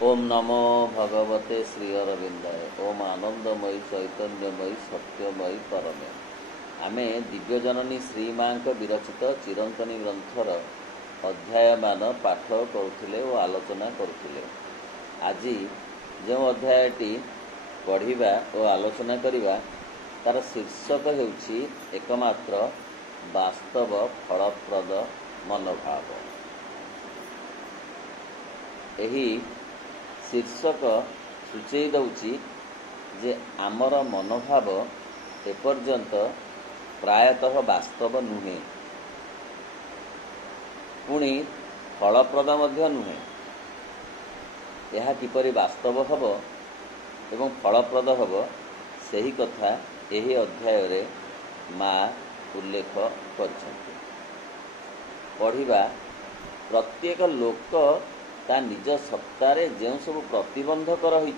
ओम नमो भगवते श्री अरविंदाय। ओम आनंदमयी चैतन्यमयी सत्यमयी परमे। आमे दिव्यजननी श्रीमां विरचित चिरंतनी ग्रंथर अध्यायमान पाठ करुथिले और आलोचना करुथिले। आज जो अध्यायटी पढ़िबा और आलोचना करिबा तार शीर्षक हेउछि एकमात्र वास्तव फलप्रद मनोभाव। एही शीर्षक सूचई दउछि जे आमर मनोभाव एपर्यंत प्रायतः वास्तव नुहे, पुणी फलप्रद मध्य नुहे। यह किपरि वास्तव हब एवं फलप्रद हब सही कथा एही अध्याय रे माँ उल्लेख करछन्ति। पढ़िबा प्रत्येक लोक ता निज सत्तारे जो सब प्रतिबंधक रही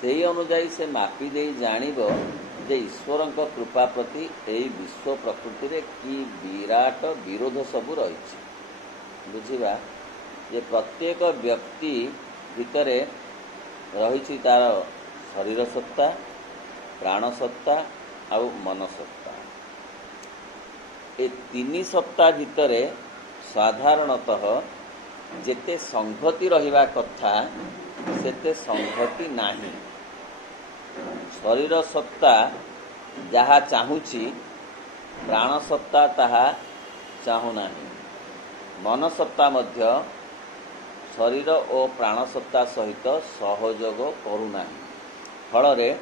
से अनुजाई से मापी दे जानिब जे ईश्वर कृपा प्रति यही विश्व प्रकृति रे कि विराट विरोध सबू रही। बुझिबा जे प्रत्येक व्यक्ति भितरे रही तार शरीर सत्ता, प्राण सत्ता आउ मन सत्ता। ए तीन सत्ता भितरे साधारणतः जेते संगति रहिबा कथा सेते संगति नाही। शरीर सत्ता जहा चाहुची प्राण सत्ता ताहा चाहू नाही। मन सत्ता मध्य शरीर और प्राण सत्ता सहित सहयोग करू नाही। फलरे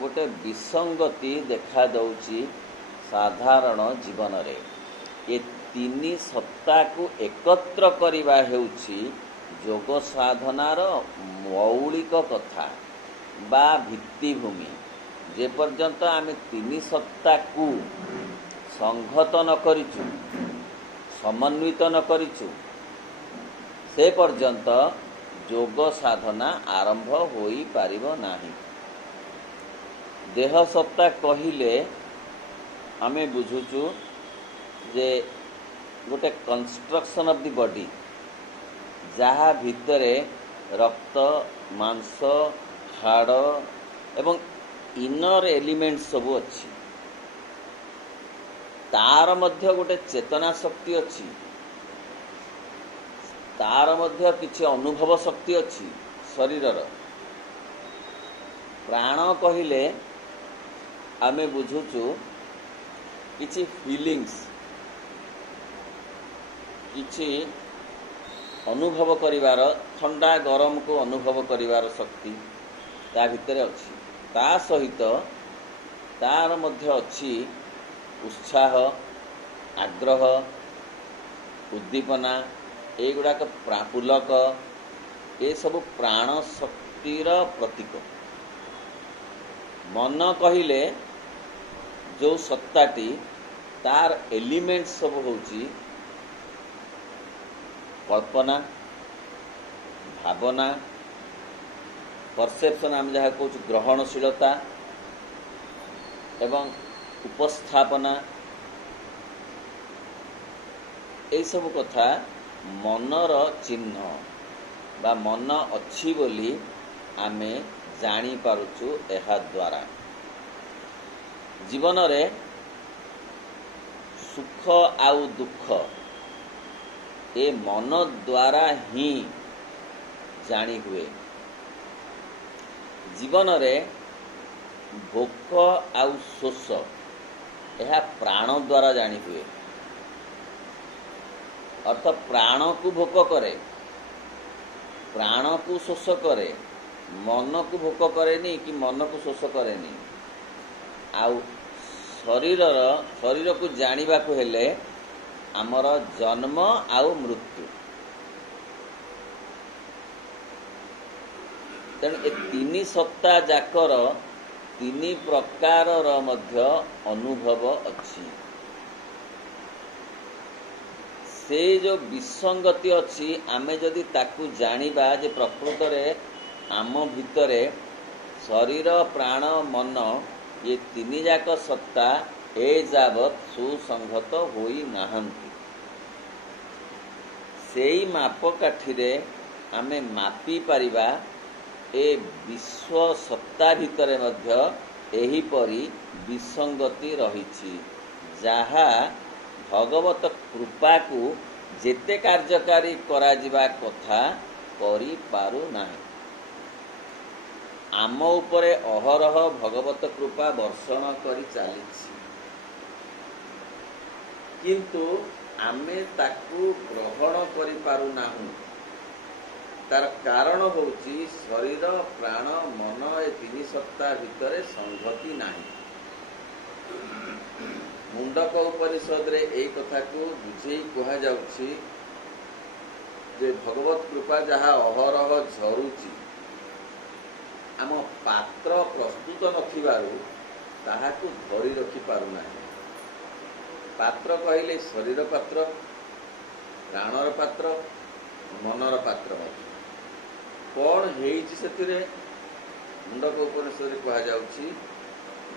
गोटे विसंगति देखा दउची साधारण जीवन रे। ये तीन सत्ता को एकत्र करिबा हेउछि योग साधनार मौलिक कथा बा भित्तिभूमि। जे पर्यंत आमे तीन सत्ता को संहत न करिचु, समन्वित न करिचु, से पर्यंत योग साधना आरंभ होई पारिबो नाही। देह सत्ता कहिले आमे बुझुचु जे गोटे कंस्ट्रक्शन ऑफ द बॉडी जहाँ भितरे रक्त, मांस, हाड़ एवं इनर एलिमेंट सबू अच्छी। तार मध्य गोटे चेतना शक्ति अच्छी, तार मध्य किछि अनुभव शक्ति अच्छी शरीरर। प्राण कहिले आमे बुझुचु किछि फीलिंग्स, किछि अनुभव करिवार, ठंडा गरम को अनुभव करिवार शक्ति ता भितरे अछि। ता सहित तार मध्य अछि उत्साह, आग्रह, उद्दीपना, एगुड़ाक पुलक, ये सब प्राण शक्तिर प्रतीक। मन कहिले जो सत्ताटी तार एलिमेंट सब होची कल्पना, भावना, परसेप्शन, आम जहाँ कह ग्रहणशीलता एवं उपस्थापना, ये सब कथा मनर चिन्ह बा मन अच्छी बोली आमे जानी पारुचु। एहा द्वारा जीवन रे सुख आउ दुख ए मन द्वारा ही जानी हुए। जीवन रे भोक आउ शोष यह प्राण द्वारा जानी हुए। अर्थ प्राण को भोक करे, प्राण को शोष करे, मन को भोक करेनी कि मन को शोष करेनी। आउ शरीर को जानिबा को हेले आमर जन्म आउ मृत्यु। तेणु ए तीन सत्ता जाकर तीन प्रकार मध्य अनुभव अच्छी। से जो विसंगति अच्छी आमे जदि ताकू जानिबा जे प्रकृत रे आम भितरे शरीर, प्राण, मन ये तीन जाक सत्ता ए जावत सुसंगत होई नाहंती। सेई मापकाठी रे आमे मापी परिबा ए विश्व सत्ता भितरे मध्य एहीपरि विसंगति रहिछि जहा भगवत कृपा को जेते कार्यकारी करा जिबा कथा करि पारु नाही। आम उपरे अहरह भगवत कृपा वर्षण करि चालिछि किंतु आमे ताकू ग्रहण करि पारु नाहु। तार कारण होउछि शरीर प्राण मन ए तीन सत्ता भितरे संगति नाही। मुंडक उपनिषद रे एई कथा को बुझेई कहा जाउछि जे भगवत कृपा जहा अहरह झरुछि आम पात्र प्रस्तुत नथिबारु ताहाकु धरि रखि पारु नाही। पात्र कहले शरीर पात्र प्राणर पात्र मनर पात्र कौन हेइछि सेतिरे मुंडक उपनिषद कहा जाउछि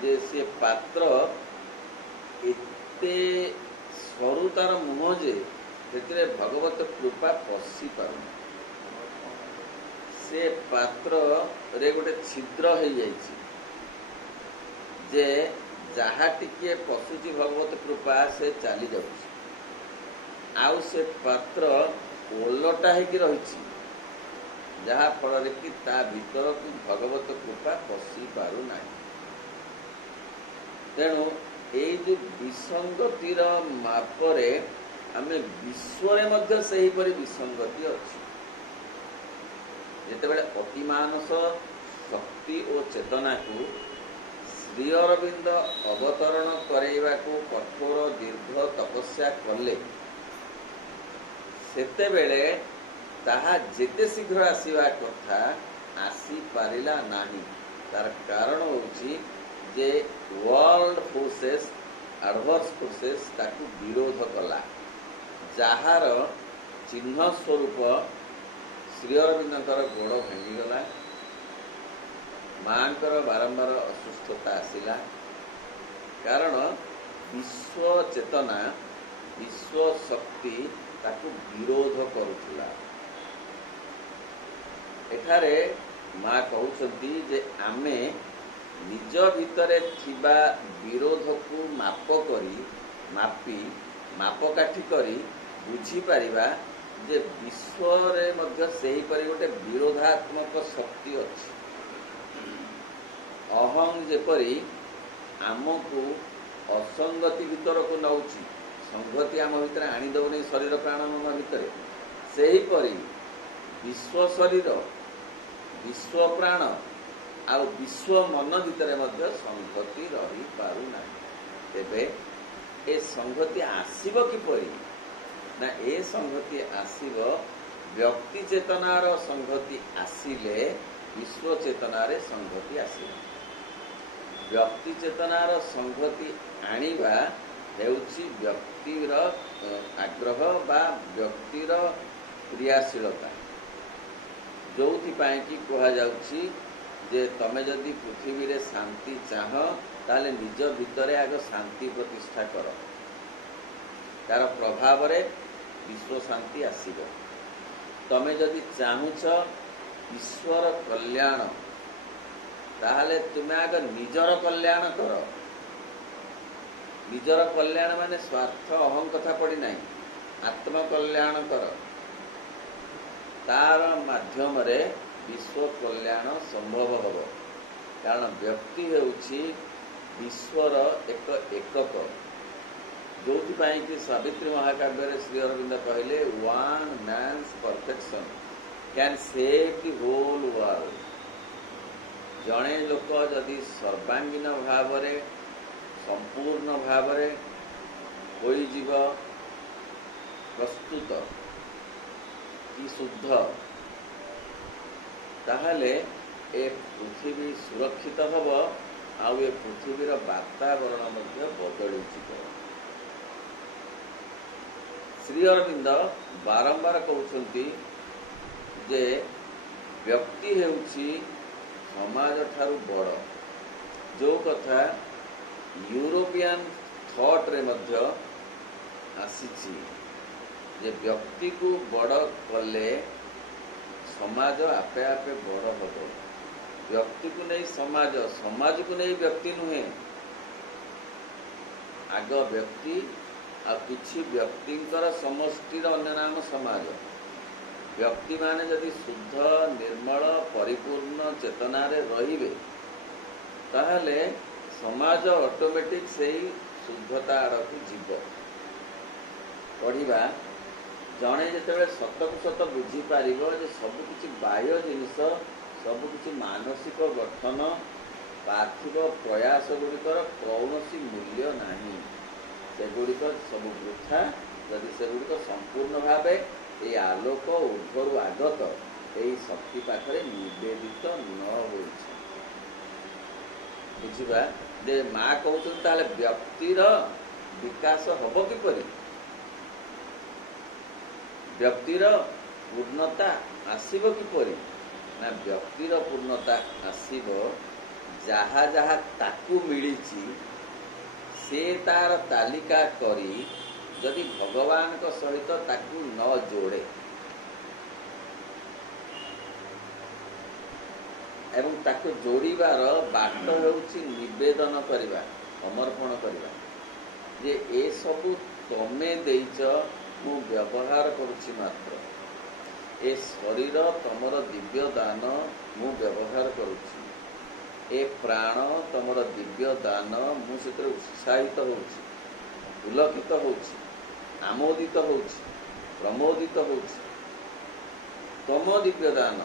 जे से पात्र एते स्वरूतार मुह जे सेतिरे भगवत कृपा पसी पारु से पात्र रे गोटे छिद्र हो जाइछि जे जहा टिके पशुची भगवत कृपा से चली जाउछि आउ से पात्र ओलटा है कि रहिछि जहा फल कि ता भीतर को भगवत कृपा पसी पारु नाही। तेणु एई जो विसंगतिर मापरे आमे विश्वरे मध्य सही परि विसंगति अछि। जेतेबेले अतिमानस शक्ति और चेतना को श्री अरविंद अवतरण करैबा को कठोर दीर्घ तपस्या कले सेतेबेले ताहा जेते शीघ्र आसीबा कथा आसी पारिला नाही। तार कारण होछि जे वर्ल्ड फोर्सेस एडवर्स फोर्सेस ताकू विरोध कला जहार चिन्ह स्वरूप श्री अरविंदर गोड़ भांगीगला मांकर बारंबार असुस्थता आसिला कारण विश्व चेतना विश्व शक्ति ताकू विरोध करुला। एठारे माँ कहउछंती जे आमे निज भितरे थिबा विरोध को माप करी मापी मापकाठी करी बुझी पारिबा जे विश्व रे मध्य सेही परि गोटे विरोधात्मक शक्ति अछि। अहं जेपरि आमको असंगति भीतर को नउछि संगति आम भितर आनी दउनी शरीर प्राण मन भितर सेही परि विश्व शरीर विश्व प्राण आ विश्व मन भितर मध्य संगति रही पारु नाही। तेबे ए संगति आसीबो किपरि ना ए संगति आसीबो व्यक्ति चेतनार संगति आसिले विश्व चेतनारे संगति आसीबो। व्यक्ति चेतनार संगति आनिबा हेउछि व्यक्तिर आग्रह बा व्यक्तिर क्रियाशीलता जोथि पाए कि कहा जाउछि जे तमे जदि पृथ्वी रे शांति चाह ताले निज भितरे आग शांति प्रतिष्ठा कर तार प्रभाव रे विश्व शांति आसीबो। तमे जदि चाहुछ ईश्वर कल्याण ताहले तुमे आग निजर कल्याण कर। निजर कल्याण माने स्वार्थ अहं कथा पड़ी नाही आत्म कल्याण कर तार माध्यम रे विश्व कल्याण संभव होब। कारण व्यक्ति हेउछि विश्वर एक एकक जोथि पाई कि सावित्री महाकाव्य रे श्री अरविंद कहले one man's perfection can save the whole world. जणे लोक जदि सर्वांगीन भाव रे संपूर्ण भाव रे होई जीव प्रस्तुत कि शुद्ध ताहले ए पृथ्वी सुरक्षित हब आउ ए पृथ्वीर वातावरण मध्य बदली जीव। श्री अरविंद बारंबार कहउछंती जे व्यक्ति हेउछि समाज ठारू बड़ जो कथा यूरोपियन थॉट रे मध्य आसीछि जे व्यक्ति को बड़ कले समाज आपे आपे बड़ हम। व्यक्ति को नहीं समाज, समाज को नहीं व्यक्ति नुहे। आग व्यक्ति आ किछि व्यक्तिंकर समष्टिर अन्य नाम समाज। व्यक्ति माने जदि शुद्ध निर्मल परिपूर्ण चेतनारे रहिबे ताहले समाज ऑटोमेटिक सेही शुद्धता आड़कू जीव। पढ़िबा जड़े जिते सतकू सत बुझीपर जे सबकि बाह्य जिनिस सबकि मानसिक गठन पार्थिव प्रयास गुड़िकर कौन मूल्य नहीं, सेगुड़िक सब वृथा जदि सेगुड़िक संपूर्ण भाव ये आलोक ऊर्ध्वर आगत यही शक्ति पाखे निवेदित न हो। बुझा जे माँ कहते व्यक्तिर विकास हम किपरि, व्यक्तिर पूर्णता आसीब किपरि ना व्यक्तिर पूर्णता आसीब जहा जहा ताकू मिली से तार तालिका करी जदि भगवान को सहित ताकू न जोड़े एवं ताकू जोड़ीबार बाट होउछि निवेदन करिबा, समर्पण करिबा जे ए सबु तमे देइछ मु व्यवहार करुछि मात्र, ए शरीर तमर दिव्य दान मु व्यवहार करुछि, ए प्राण तमर दिव्य दान मु सेतरे उत्साहित होउछि, पुलकित होउछि, आमोदित होउछि, प्रमोदित होउछि। तम दिव्य दान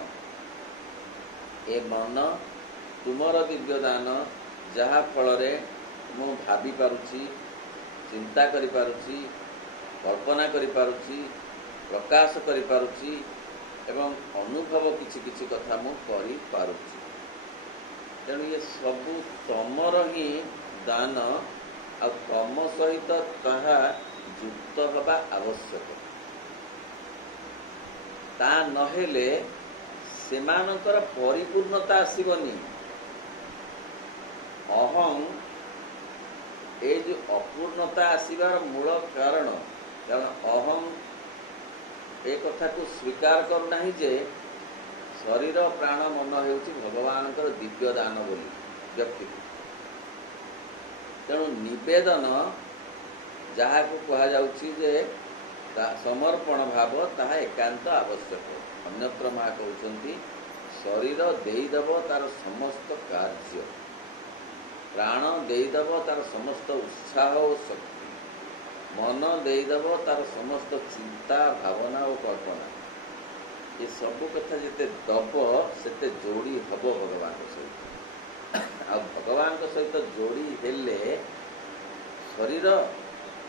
ए मन तुमर दिव्य दान जहा फल मु भावी पारुछि, चिंता करि पारुछि, कल्पना करि पारुछि, प्रकाश करि पारुछि एवं अनुभव किछि किछि कथा मु करि पारुछि। तेणु ये सबु तमर ही दान आ तम सहित ताहा युक्त हवा आवश्यक। ता नहेले सेमानकर परिपूर्णता आसीबनी। अहं ए जो अपूर्णता आसीबार मूल कारण अहं ए कथा को स्वीकार करना ही जे शरीर प्राण मन हेउछि भगवान दिव्य दान बोली व्यक्ति। तेणु निवेदन जहाँ को कहा जाउछि जे समर्पण भाव ताहा एकांत आवश्यक। अन्यत्र माँ कहउछन्ति शरीर देईदेव तार समस्त कार्य, प्राण देईदेव तार समस्त उत्साह और शक्ति, मन देईदेव तार समस्त चिंता भावना और कल्पना। ये सब कथा जिते दब सेते जोड़ी हब भगवान सहित। आ भगवान सहित जोड़ी हेले शरीर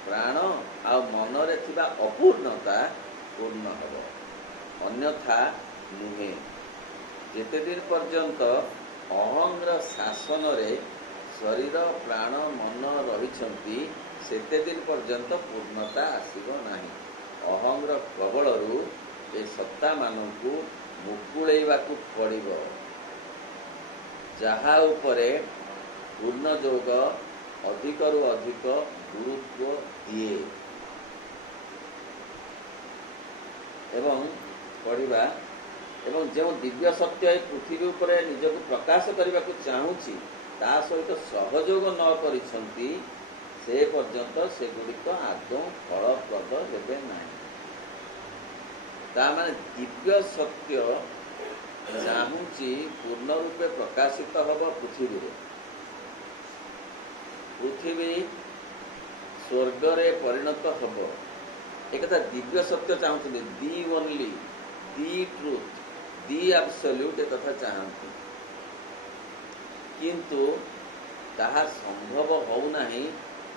प्राण आ मनरे थिबा अपूर्णता पूर्ण हब, अन्यथा नुहे। जेते दिन पर्यंत अहंग्र शासन रे शरीर प्राण मन रहिछन्ति सेते दिन पर्यंत पूर्णता आसीब नाही। अहंग्र प्रबलरू ए सत्ता मानकू मुकुळेइबाकू पड़िब, जहा उपरे पूर्ण जोग अधिकरू अधिक गुरुत्व दिए। एवं पढ़िबा एवं जो दिव्य सत्य पृथ्वी उपरे निजक प्रकाश करने को चाहूँगी ता सहित सहयोग न करिसंती से पर्यंत सेगुड़िक आदौ फलप्रद हेबे नाही। ता माने दिव्य सत्य चाहूँगी पूर्ण रूपे प्रकाशित हब पृथ्वी। पृथ्वी स्वर्ग रे परिणत हब एक दिव्य सत्य चाहते, the only the truth the absolute एक कथा चाहती, किंतु ताहा संभव हो नहीं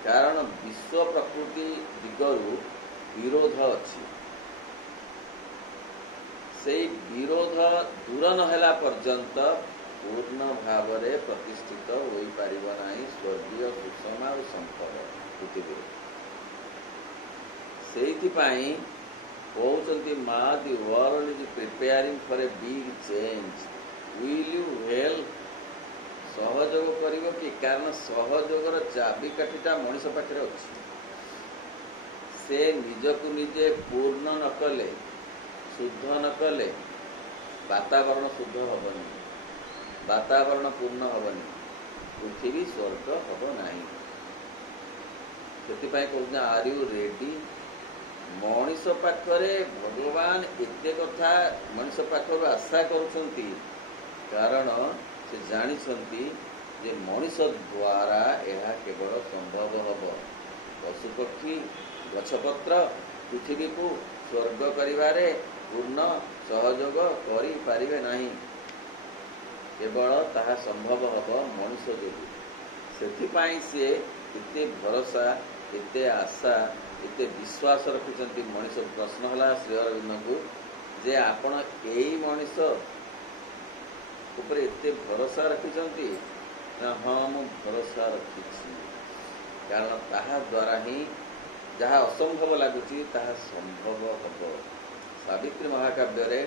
कारण विश्व प्रकृति दिगरु विरोध अच्छी। से विरोध दूर नहला पर्यंत पूर्ण भाव में प्रतिष्ठित हो पारिब नाही स्वर्गीय सुषमा और संपद पृथ्वी। सेइथिपाई कहउचंती मा the world is preparing for a big change, will you help? सहयोग करिवो कि? कारण सहयोगर चाबिकाठीटा मनीष पाखे अच्छी। से निजकु निजे पूर्ण न कले शुद्ध न कले ବାତାବରଣ ଶୁଦ୍ଧ ହେବନି, ବାତାବରଣ ପୂର୍ଣ୍ଣ ହେବନି, ପୃଥିବୀ ସ୍ୱର୍ଗ ହେବ ନାହିଁ। ସେଥିପାଇଁ କହୁଛନ୍ତି ଆର୍ ୟୁ ରେଡି। ମଣିଷ ପାଖରେ ଭଗବାନ ଏତେ କଥା ମଣିଷ ପାଖରୁ ଆଶା କରୁଛନ୍ତି, କାରଣ ସେ ଜାଣିଛନ୍ତି ଯେ ମଣିଷ ଦ୍ୱାରା ଏହା କେବଳ ସମ୍ଭବ ହେବ। ପଶୁପକ୍ଷୀ ଗଛପତ୍ର ପୃଥିବୀକୁ ସ୍ୱର୍ଗ କରିବାରେ ପୂର୍ଣ୍ଣ ସହଯୋଗ କରିପାରିବେ ନାହିଁ, କେବଳ ତାହା ସମ୍ଭବ ହେବ ମଣିଷ ଯୋଗୁଁ। ସେଥିପାଇଁ ସିଏ ଏତେ ଭରସା, ଏତେ ଆଶା, ଏତେ ବିଶ୍ୱାସ ରଖିଛନ୍ତି। ମଣିଷ ପ୍ରଶ୍ନ ହେଲା ଶ୍ରୀ ଅରବିନ୍ଦଙ୍କୁ ଯେ ଆପଣ ଏଇ ମଣିଷ ଉପରେ ଏତେ ଭରସା ରଖିଛନ୍ତି ନା? ହଁ, ମୁଁ ଭରସା ରଖିଛି, କାରଣ ତାହା ଦ୍ୱାରା ହିଁ ଯାହା ଅସମ୍ଭବ ଲାଗୁଛି ତାହା ସମ୍ଭବ ହେବ। ସାବିତ୍ରୀ ମହାକାବ୍ୟରେ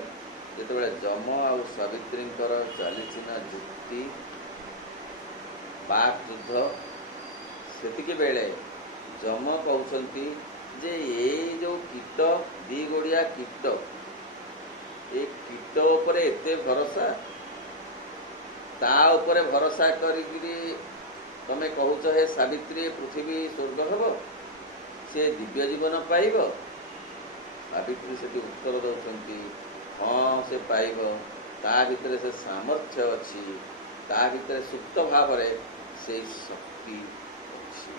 ଯେତେବେଳେ ଯମ ଆଉ ସାବିତ୍ରୀଙ୍କର ଚାଲିଛି ନା ଯୁକ୍ତି, ବାକ୍ ଯୁଦ୍ଧ, ସେତିକି ବେଳେ ଯମ କହୁଛନ୍ତି ଯେ ଏଇ ଯେଉଁ କୀଟ, ଦି ଗୋଡ଼ିଆ କୀଟ, ଏ କୀଟ ଉପରେ ଏତେ ଭରସା, ତା ଉପରେ ଭରସା କରିକିରି ତମେ କହୁଛ ହେ ସାବିତ୍ରୀ ପୃଥିବୀ ସ୍ୱର୍ଗ ହେବ, ସେ ଦିବ୍ୟ ଜୀବନ ପାଇବ? ସାବିତ୍ରୀ ସେଠି ଉତ୍ତର ଦେଉଛନ୍ତି ହଁ ସେ ପାଇବ, ତା ଭିତରେ ସେ ସାମର୍ଥ୍ୟ ଅଛି, ତା ଭିତରେ ସୁପ୍ତ ଭାବରେ ସେଇ ଶକ୍ତି ଅଛି।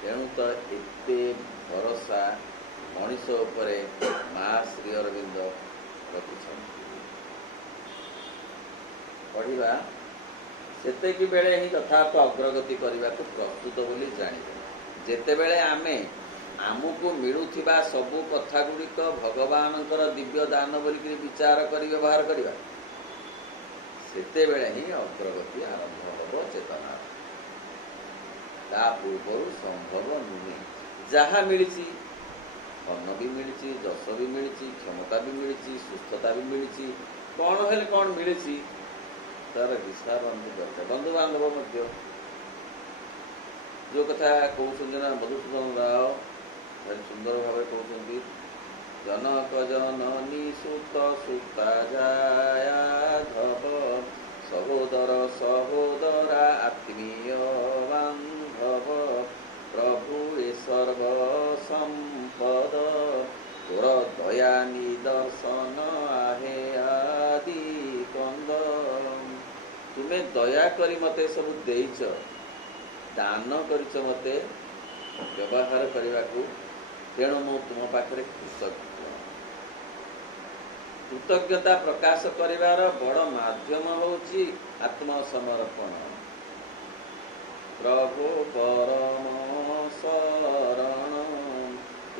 ତେଣୁ ତ ଏତେ ଭରସା ମଣିଷ ଉପରେ ମା ଶ୍ରୀ ଅରବିନ୍ଦ ରଖିଛନ୍ତି। ପଢ଼ିବା, ସେତିକି ବେଳେ ହିଁ ଯଥାର୍ଥ ଅଗ୍ରଗତି କରିବାକୁ ପ୍ରସ୍ତୁତ ବୋଲି ଜାଣିବେ। ଯେତେବେଳେ ଆମେ ଆମକୁ ମିଳୁଥିବା ସବୁ କଥା ଗୁଡ଼ିକ ଭଗବାନଙ୍କର ଦିବ୍ୟ ଦାନ ବୋଲିକରି ବିଚାର କରି ବ୍ୟବହାର କରିବା, ସେତେବେଳେ ହିଁ ଅଗ୍ରଗତି ଆରମ୍ଭ ହେବ ଚେତନା। ତା ପୂର୍ବରୁ ସମ୍ଭବ ନୁହେଁ। ଯାହା ମିଳିଛି, ଧନ ବି ମିଳିଛି, ଯଶ ବି ମିଳିଛି, କ୍ଷମତା ବି ମିଳିଛି, ସୁସ୍ଥତା ବି ମିଳିଛି, କ'ଣ ହେଲେ କ'ଣ ମିଳିଛି ତାର ହିସାବ ଆମକୁ ଦରକାର। ବନ୍ଧୁବାନ୍ଧବ ମଧ୍ୟ ଯେଉଁ କଥା କହୁଛନ୍ତି ନା, ମଧୁସୂଦନ ରାଓ ଭାରି ସୁନ୍ଦର ଭାବରେ କହୁଛନ୍ତି, ଜନକ ଜନନୀ ସୁତ ସୁତା ଯାୟାଧବ, ସହୋଦର ସହୋଦରା ଆତ୍ମୀୟ ବାନ୍ଧବ, ପ୍ରଭୁ ଏ ସର୍ବ ସମ୍ପଦ, ତୋର ଦୟା ନିଦର୍ଶନ ଆହେ ଆଦି କନ୍ଦ। ତୁମେ ଦୟା କରି ମୋତେ ସବୁ ଦେଇଛ, ଦାନ କରିଛ ମୋତେ ବ୍ୟବହାର କରିବାକୁ, ତେଣୁ ମୁଁ ତୁମ ପାଖରେ କୃତଜ୍ଞ। କୃତଜ୍ଞତା ପ୍ରକାଶ କରିବାର ବଡ଼ ମାଧ୍ୟମ ହେଉଛି ଆତ୍ମସମର୍ପଣ। ପ୍ରଭୁ ପରମ ଶରଣ,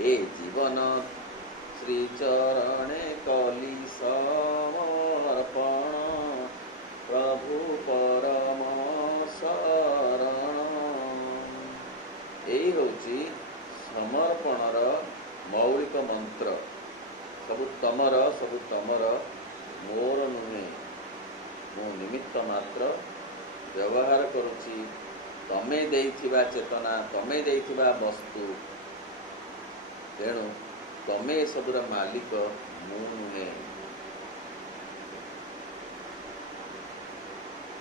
ଏ ଜୀବନ ଶ୍ରୀଚରଣେ କଲି ସମର୍ପଣ, ପ୍ରଭୁ ପରମ ଶରଣ। ଏଇ ହେଉଛି ସମର୍ପଣର ମୌଳିକ ମନ୍ତ୍ର। ସବୁ ତମର, ସବୁ ତମର, ମୋର ନୁହେଁ, ମୁଁ ନିମିତ୍ତ ମାତ୍ର, ବ୍ୟବହାର କରୁଛି ତମେ ଦେଇଥିବା ଚେତନା, ତମେ ଦେଇଥିବା ବସ୍ତୁ, ତେଣୁ ତମେ ଏସବୁର ମାଲିକ, ମୁଁ ନୁହେଁ।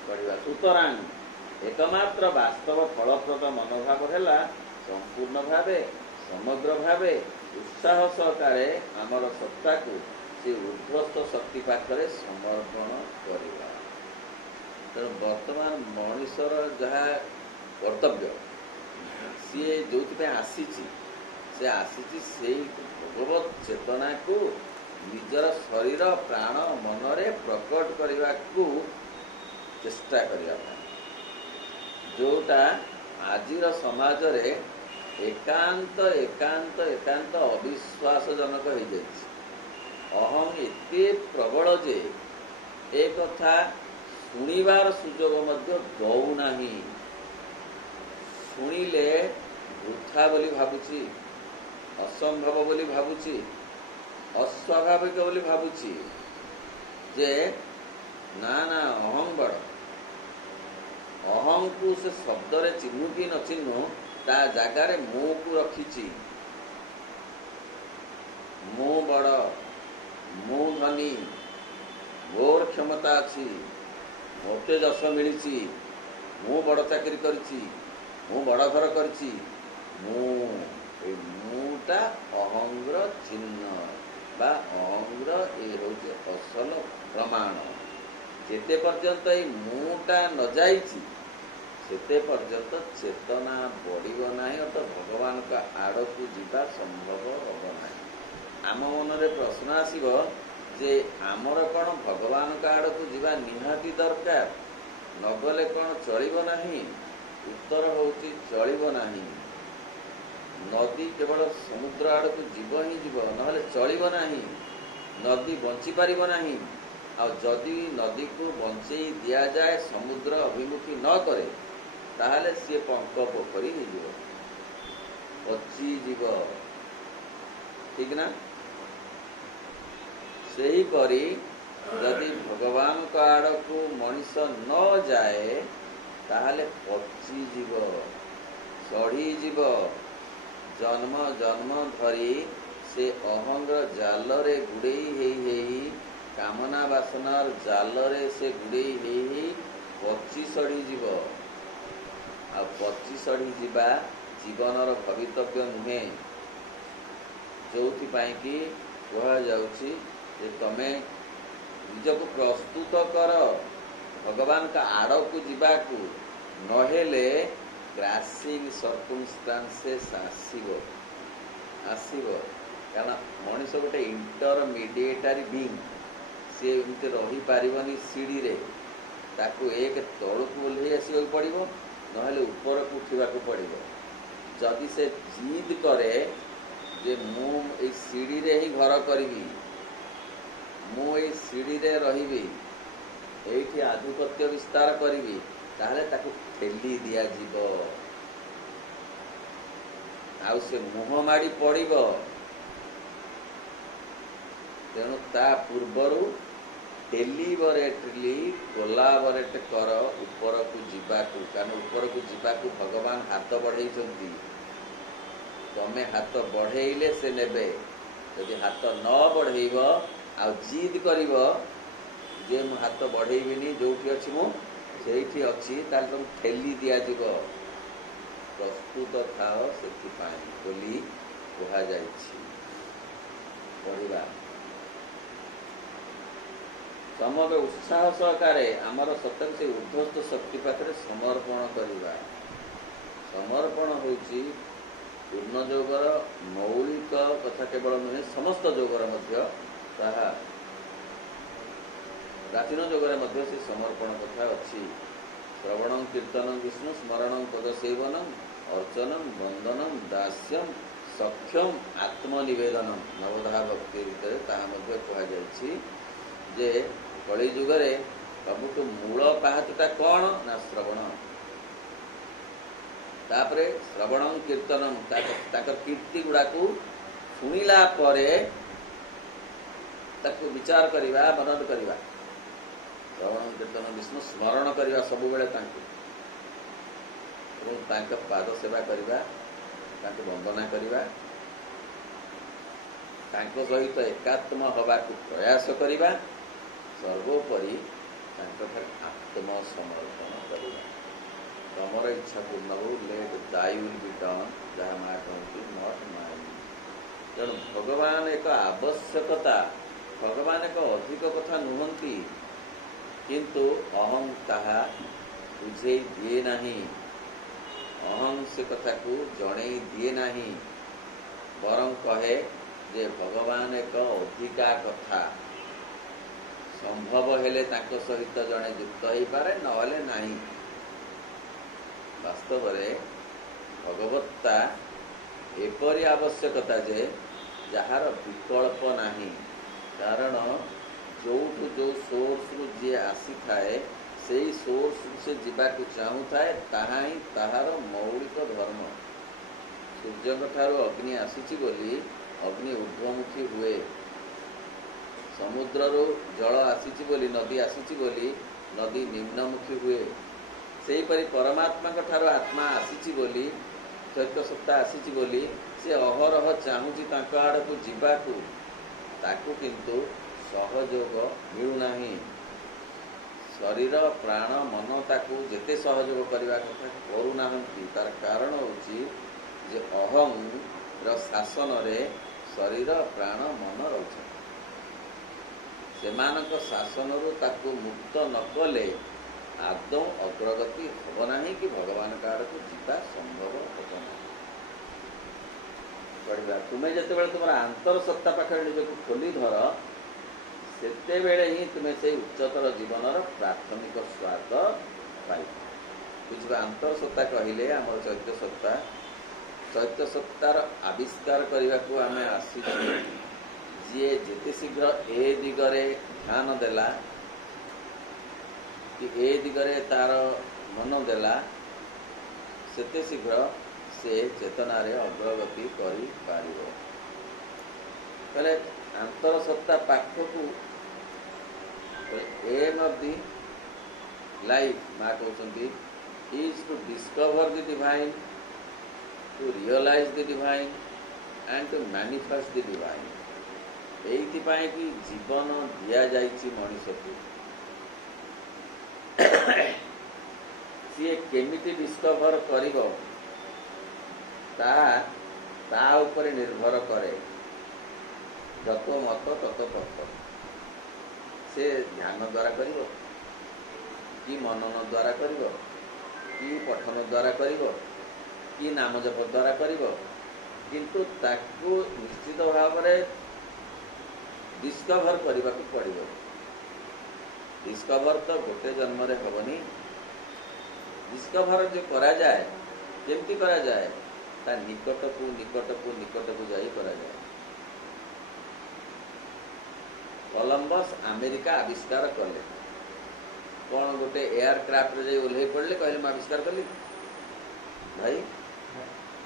ପଢ଼ିବା, ସୁତରାଂ ଏକମାତ୍ର ବାସ୍ତବ ଫଳପ୍ରଦ ମନୋଭାବ ହେଲା ସମ୍ପୂର୍ଣ୍ଣ ଭାବେ, ସମଗ୍ର ଭାବେ, ଉତ୍ସାହ ସହକାରେ ଆମର ସତ୍ତାକୁ ସେ ଉର୍ଦ୍ଧ୍ୱସ୍ଥ ଶକ୍ତି ପାଖରେ ସମର୍ପଣ କରିବା। ତେଣୁ ବର୍ତ୍ତମାନ ମଣିଷର ଯାହା କର୍ତ୍ତବ୍ୟ, ସିଏ ଯେଉଁଥିପାଇଁ ଆସିଛି, ସେ ଆସିଛି ସେଇ ଭଗବତ୍ ଚେତନାକୁ ନିଜର ଶରୀର ପ୍ରାଣ ମନରେ ପ୍ରକଟ କରିବାକୁ ଚେଷ୍ଟା କରିବା ପାଇଁ, ଯେଉଁଟା ଆଜିର ସମାଜରେ ଏକାନ୍ତ ଏକାନ୍ତ ଏକାନ୍ତ ଅବିଶ୍ୱାସଜନକ ହେଇଯାଇଛି। ଅହଂ ଏତେ ପ୍ରବଳ ଯେ ଏ କଥା ଶୁଣିବାର ସୁଯୋଗ ମଧ୍ୟ ଦେଉନାହିଁ। ଶୁଣିଲେ ବୃଥା ବୋଲି ଭାବୁଛି, ଅସମ୍ଭବ ବୋଲି ଭାବୁଛି, ଅସ୍ୱାଭାବିକ ବୋଲି ଭାବୁଛି, ଯେ ନା ନା ଅହଂ ବଡ଼। ଅହଂକୁ ସେ ଶବ୍ଦରେ ଚିହ୍ନୁ କି ନ ଚିହ୍ନୁ, ତା ଜାଗାରେ ମୁଁକୁ ରଖିଛି। ମୁଁ ବଡ଼, ମୁଁ ଧନୀ, କ୍ଷମତା ଅଛି, ମୋତେ ଯଶ ମିଳିଛି, ମୁଁ ବଡ଼ ଚାକିରି କରିଛି, ମୁଁ ବଡ଼ ଘର କରିଛି, ଏ ମୁଁଟା ଅହଂର ଚିହ୍ନ ବା ଅହଂର ଏ ହେଉଛି ଅସଲ ପ୍ରମାଣ। ଯେତେ ପର୍ଯ୍ୟନ୍ତ ଏଇ ମୁଁଟା ନ ଯାଇଛି ସେତେ ପର୍ଯ୍ୟନ୍ତ ଚେତନା ବଢ଼ିବ ନାହିଁ, ଅର୍ଥାତ୍ ଭଗବାନଙ୍କ ଆଡ଼କୁ ଯିବା ସମ୍ଭବ ହେବ ନାହିଁ। ଆମ ମନରେ ପ୍ରଶ୍ନ ଆସିବ ଯେ ଆମର କ'ଣ ଭଗବାନଙ୍କ ଆଡ଼କୁ ଯିବା ନିହାତି ଦରକାର, ନଗଲେ କ'ଣ ଚଳିବ ନାହିଁ? ଉତ୍ତର ହେଉଛି ଚଳିବ ନାହିଁ। ନଦୀ କେବଳ ସମୁଦ୍ର ଆଡ଼କୁ ଯିବ ହିଁ ଯିବ, ନହେଲେ ଚଳିବ ନାହିଁ। ନଦୀ ବଞ୍ଚିପାରିବ ନାହିଁ। ଆଉ ଯଦି ନଦୀକୁ ବଞ୍ଚେଇ ଦିଆଯାଏ, ସମୁଦ୍ର ଅଭିମୁଖୀ ନ କରେ, ତାହେଲେ ସିଏ ପଙ୍କ ପୋଖରୀ ହେଇଯିବ, ପଚିଯିବ। ଠିକ୍ ନା? ସେହିପରି ଯଦି ଭଗବାନଙ୍କ ଆଡ଼କୁ ମଣିଷ ନ ଯାଏ ତାହେଲେ ପଚିଯିବ, ସଢ଼ିଯିବ। ଜନ୍ମ ଜନ୍ମ ଧରି ସେ ଅହଂର ଜାଲରେ ଗୁଡ଼େଇ ହେଇ କାମନା ବାସନାର ଜାଲରେ ସେ ଗୁଡ଼େଇ ହେଇ ପଚି ସଢ଼ିଯିବ। ଆଉ ପଚି ସଢ଼ିଯିବା ଜୀବନର ଭବିତବ୍ୟ ନୁହେଁ। ଯେଉଁଥିପାଇଁ କି କୁହାଯାଉଛି ଯେ ତମେ ନିଜକୁ ପ୍ରସ୍ତୁତ କର ଭଗବାନଙ୍କ ଆଡ଼କୁ ଯିବାକୁ, ନହେଲେ କ୍ରାସିଂ ସର୍କମଷ୍ଟାନ୍ସେସ୍ ଆସିବ। କାରଣ ମଣିଷ ଗୋଟେ ଇଣ୍ଟରମିଡ଼ିଏଟାରୀ ବିଙ୍ଗ, ସିଏ ଏମିତି ରହିପାରିବନି ସିଡ଼ିରେ। ତାକୁ ଏକ ତଳକୁ ଓହ୍ଲେଇ ଆସିବାକୁ ପଡ଼ିବ, ନହେଲେ ଉପରକୁ ଉଠିବାକୁ ପଡ଼ିବ। ଯଦି ସେ ଜିଦ୍ କରେ ଯେ ମୁଁ ଏଇ ସିଡ଼ିରେ ହିଁ ଘର କରିବି, ମୁଁ ଏଇ ସିଡ଼ିରେ ରହିବି, ଏଇଠି ଆଧିପତ୍ୟ ବିସ୍ତାର କରିବି, ତାହେଲେ ତାକୁ ଠେଲି ଦିଆଯିବ, ଆଉ ସେ ମୁହଁ ମାଡ଼ି ପଡ଼ିବ। ତେଣୁ ତା ପୂର୍ବରୁ ଡେଲିବରେଟଲି କୋଲାବରେଟ୍ କର ଉପରକୁ ଯିବାକୁ। କାରଣ ଉପରକୁ ଯିବାକୁ ଭଗବାନ ହାତ ବଢ଼େଇଛନ୍ତି। ତମେ ହାତ ବଢ଼େଇଲେ ସେ ନେବେ। ଯଦି ହାତ ନ ବଢ଼େଇବ ଆଉ ଜିଦ୍ କରିବ ଯେ ମୁଁ ହାତ ବଢ଼େଇବିନି, ଯେଉଁଠି ଅଛି ମୁଁ ସେଇଠି ଅଛି, ତାହେଲେ ତମକୁ ଠେଲି ଦିଆଯିବ। ପ୍ରସ୍ତୁତ ଥାଅ ସେଥିପାଇଁ ବୋଲି କୁହାଯାଇଛି। ପଢ଼ିବା ସମଗ୍ର ଉତ୍ସାହ ସହକାରେ ଆମର ସତରେ ସେ ଉର୍ଦ୍ଧ୍ୱସ୍ଥ ଶକ୍ତି ପାଖରେ ସମର୍ପଣ କରିବା। ସମର୍ପଣ ହେଉଛି ପୂର୍ଣ୍ଣ ଯୋଗର ମୌଳିକ କଥା କେବଳ ନୁହେଁ, ସମସ୍ତ ଯୋଗର ମଧ୍ୟ ତାହା। ପ୍ରାଚୀନ ଯୋଗରେ ମଧ୍ୟ ସେ ସମର୍ପଣ କଥା ଅଛି। ଶ୍ରବଣଂ କୀର୍ତ୍ତନଂ ବିଷ୍ଣୁ ସ୍ମରଣଂ ପଦସେବନଂ ଅର୍ଚ୍ଚନଂ ବନ୍ଦନଂ ଦାସ୍ୟଂ ସଖ୍ୟଂ ଆତ୍ମନିବେଦନଂ। ନବଧା ଭକ୍ତି ଭିତରେ ତାହା ମଧ୍ୟ କୁହାଯାଇଛି ଯେ କଳି ଯୁଗରେ ସବୁଠୁ ମୂଳ ପାହାଚଟା କ'ଣ ନା ଶ୍ରବଣ। ତାପରେ ଶ୍ରବଣଂ କୀର୍ତ୍ତନଂ, ତାଙ୍କର କୀର୍ତ୍ତି ଗୁଡ଼ାକୁ ଶୁଣିଲା ପରେ ତାକୁ ବିଚାର କରିବା, ମନନ କରିବା। ଶ୍ରବଣଂ କୀର୍ତ୍ତନ ବିଷ୍ଣୁ ସ୍ମରଣ କରିବା ସବୁବେଳେ ତାଙ୍କୁ, ଏବଂ ତାଙ୍କ ପାଦ ସେବା କରିବା, ତାଙ୍କୁ ବନ୍ଦନା କରିବା, ତାଙ୍କ ସହିତ ଏକାତ୍ମ ହେବାକୁ ପ୍ରୟାସ କରିବା, ସର୍ବୋପରି ତାଙ୍କଠାରେ ଆତ୍ମସମର୍ପଣ କରିବା। ତମର ଇଚ୍ଛା ପୂର୍ଣ୍ଣ ହଉ, ଲେଟ୍ ଦାଇ ୱିଲ୍ ବି ଡନ୍, ଯାହା ମା କହନ୍ତି, ନଟ୍ ମାଇନ୍। ତେଣୁ ଭଗବାନ ଏକ ଆବଶ୍ୟକତା, ଭଗବାନ ଏକ ଅଧିକ କଥା ନୁହନ୍ତି, କିନ୍ତୁ ଅହଂ ତାହା ବୁଝେଇ ଦିଏ ନାହିଁ। ଅହଂ ସେ କଥାକୁ ଜଣେଇ ଦିଏ ନାହିଁ, ବରଂ କହେ ଯେ ଭଗବାନ ଏକ ଅଧିକା କଥା। ସମ୍ଭବ ହେଲେ ତାଙ୍କ ସହିତ ଜଣେ ଯୁକ୍ତ ହେଇପାରେ, ନହେଲେ ନାହିଁ। ବାସ୍ତବରେ ଭଗବତ୍ତା ଏପରି ଆବଶ୍ୟକତା ଯେ ଯାହାର ବିକଳ୍ପ ନାହିଁ। କାରଣ ଯେଉଁଠୁ ଯେଉଁ ସୋର୍ସରୁ ଯିଏ ଆସିଥାଏ, ସେଇ ସୋର୍ସରୁ ସେ ଯିବାକୁ ଚାହୁଁଥାଏ, ତାହା ହିଁ ତାହାର ମୌଳିକ ଧର୍ମ। ସୂର୍ଯ୍ୟଙ୍କ ଠାରୁ ଅଗ୍ନି ଆସିଛି ବୋଲି ଅଗ୍ନି ଊର୍ଦ୍ଧ୍ୱମୁଖୀ ହୁଏ। ସମୁଦ୍ରରୁ ଜଳ ଆସିଛି ବୋଲି, ନଦୀ ଆସିଛି ବୋଲି ନଦୀ ନିମ୍ନମୁଖୀ ହୁଏ। ସେହିପରି ପରମାତ୍ମାଙ୍କ ଠାରୁ ଆତ୍ମା ଆସିଛି ବୋଲି, ଚୈତ ସତ୍ତା ଆସିଛି ବୋଲି ସେ ଅହରହ ଚାହୁଁଛି ତାଙ୍କ ଆଡ଼କୁ ଯିବାକୁ। ତାକୁ କିନ୍ତୁ ସହଯୋଗ ମିଳୁନାହିଁ। ଶରୀର ପ୍ରାଣ ମନ ତାକୁ ଯେତେ ସହଯୋଗ କରିବା କଥା କରୁନାହାନ୍ତି, ତାର କାରଣ ହେଉଛି ଯେ ଅହଂର ଶାସନରେ ଶରୀର ପ୍ରାଣ ମନ ରହୁଛନ୍ତି। ସେମାନଙ୍କ ଶାସନରୁ ତାକୁ ମୁକ୍ତ ନ କଲେ ଆଦୌ ଅଗ୍ରଗତି ହେବ ନାହିଁ କି ଭଗବାନଙ୍କ ଆଡ଼କୁ ଯିବା ସମ୍ଭବ ହେବ ନାହିଁ। ପଢ଼ିବା, ତୁମେ ଯେତେବେଳେ ତୁମର ଆନ୍ତରସତ୍ତା ପାଖରେ ନିଜକୁ ଖୋଲି ଧର, ସେତେବେଳେ ହିଁ ତୁମେ ସେଇ ଉଚ୍ଚତର ଜୀବନର ପ୍ରାଥମିକ ସ୍ୱାଦ ପାଇବ। ବୁଝିବା, ଆନ୍ତରସତ୍ତା କହିଲେ ଆମର ଚୈତ୍ୟ ସତ୍ତା। ଚୈତ୍ୟ ସତ୍ତାର ଆବିଷ୍କାର କରିବାକୁ ଆମେ ଆସିଛୁ। ଯିଏ ଯେତେ ଶୀଘ୍ର ଏ ଦିଗରେ ଧ୍ୟାନ ଦେଲା କି ଏ ଦିଗରେ ତାର ମନ ଦେଲା, ସେତେ ଶୀଘ୍ର ସେ ଚେତନାରେ ଅଗ୍ରଗତି କରିପାରିବ। ତାହେଲେ ଆନ୍ତରସତ୍ତା ପାଖକୁ ଏମ୍ ଅଫ୍ ଦି ଲାଇଫ୍ ମା କହୁଛନ୍ତି is to discover the divine, to realise the divine and to manifest the divine. ଏଇଥିପାଇଁ କି ଜୀବନ ଦିଆଯାଇଛି ମଣିଷକୁ। ସିଏ କେମିତି ଡିସ୍କଭର କରିବ ତା ଉପରେ ନିର୍ଭର କରେ। ଯତ ମତ ତତ ତତ୍ଵ। ସେ ଧ୍ୟାନ ଦ୍ୱାରା କରିବ କି ମନନ ଦ୍ୱାରା କରିବ କି ପଠନ ଦ୍ୱାରା କରିବ କି ନାମ ଜପ ଦ୍ୱାରା କରିବ, କିନ୍ତୁ ତାକୁ ନିଶ୍ଚିତ ଭାବରେ ଡିସ୍କଭର କରିବାକୁ ପଡ଼ିବ। ଡିସ୍କଭର ତ ଗୋଟେ ଜନ୍ମରେ ହେବନି। ଡିସ୍କଭର ଯେ କରାଯାଏ, କେମିତି କରାଯାଏ? ତା ନିକଟକୁ ନିକଟକୁ ନିକଟକୁ ଯାଇ କରାଯାଏ। କଲମ୍ବସ୍ ଆମେରିକା ଆବିଷ୍କାର କଲେ। କ'ଣ ଗୋଟେ ଏୟାରକ୍ରାଫ୍ଟରେ ଯାଇ ଓହ୍ଲେଇ ପଡ଼ିଲେ, କହିଲେ ମୁଁ ଆବିଷ୍କାର କଲି? ଭାଇ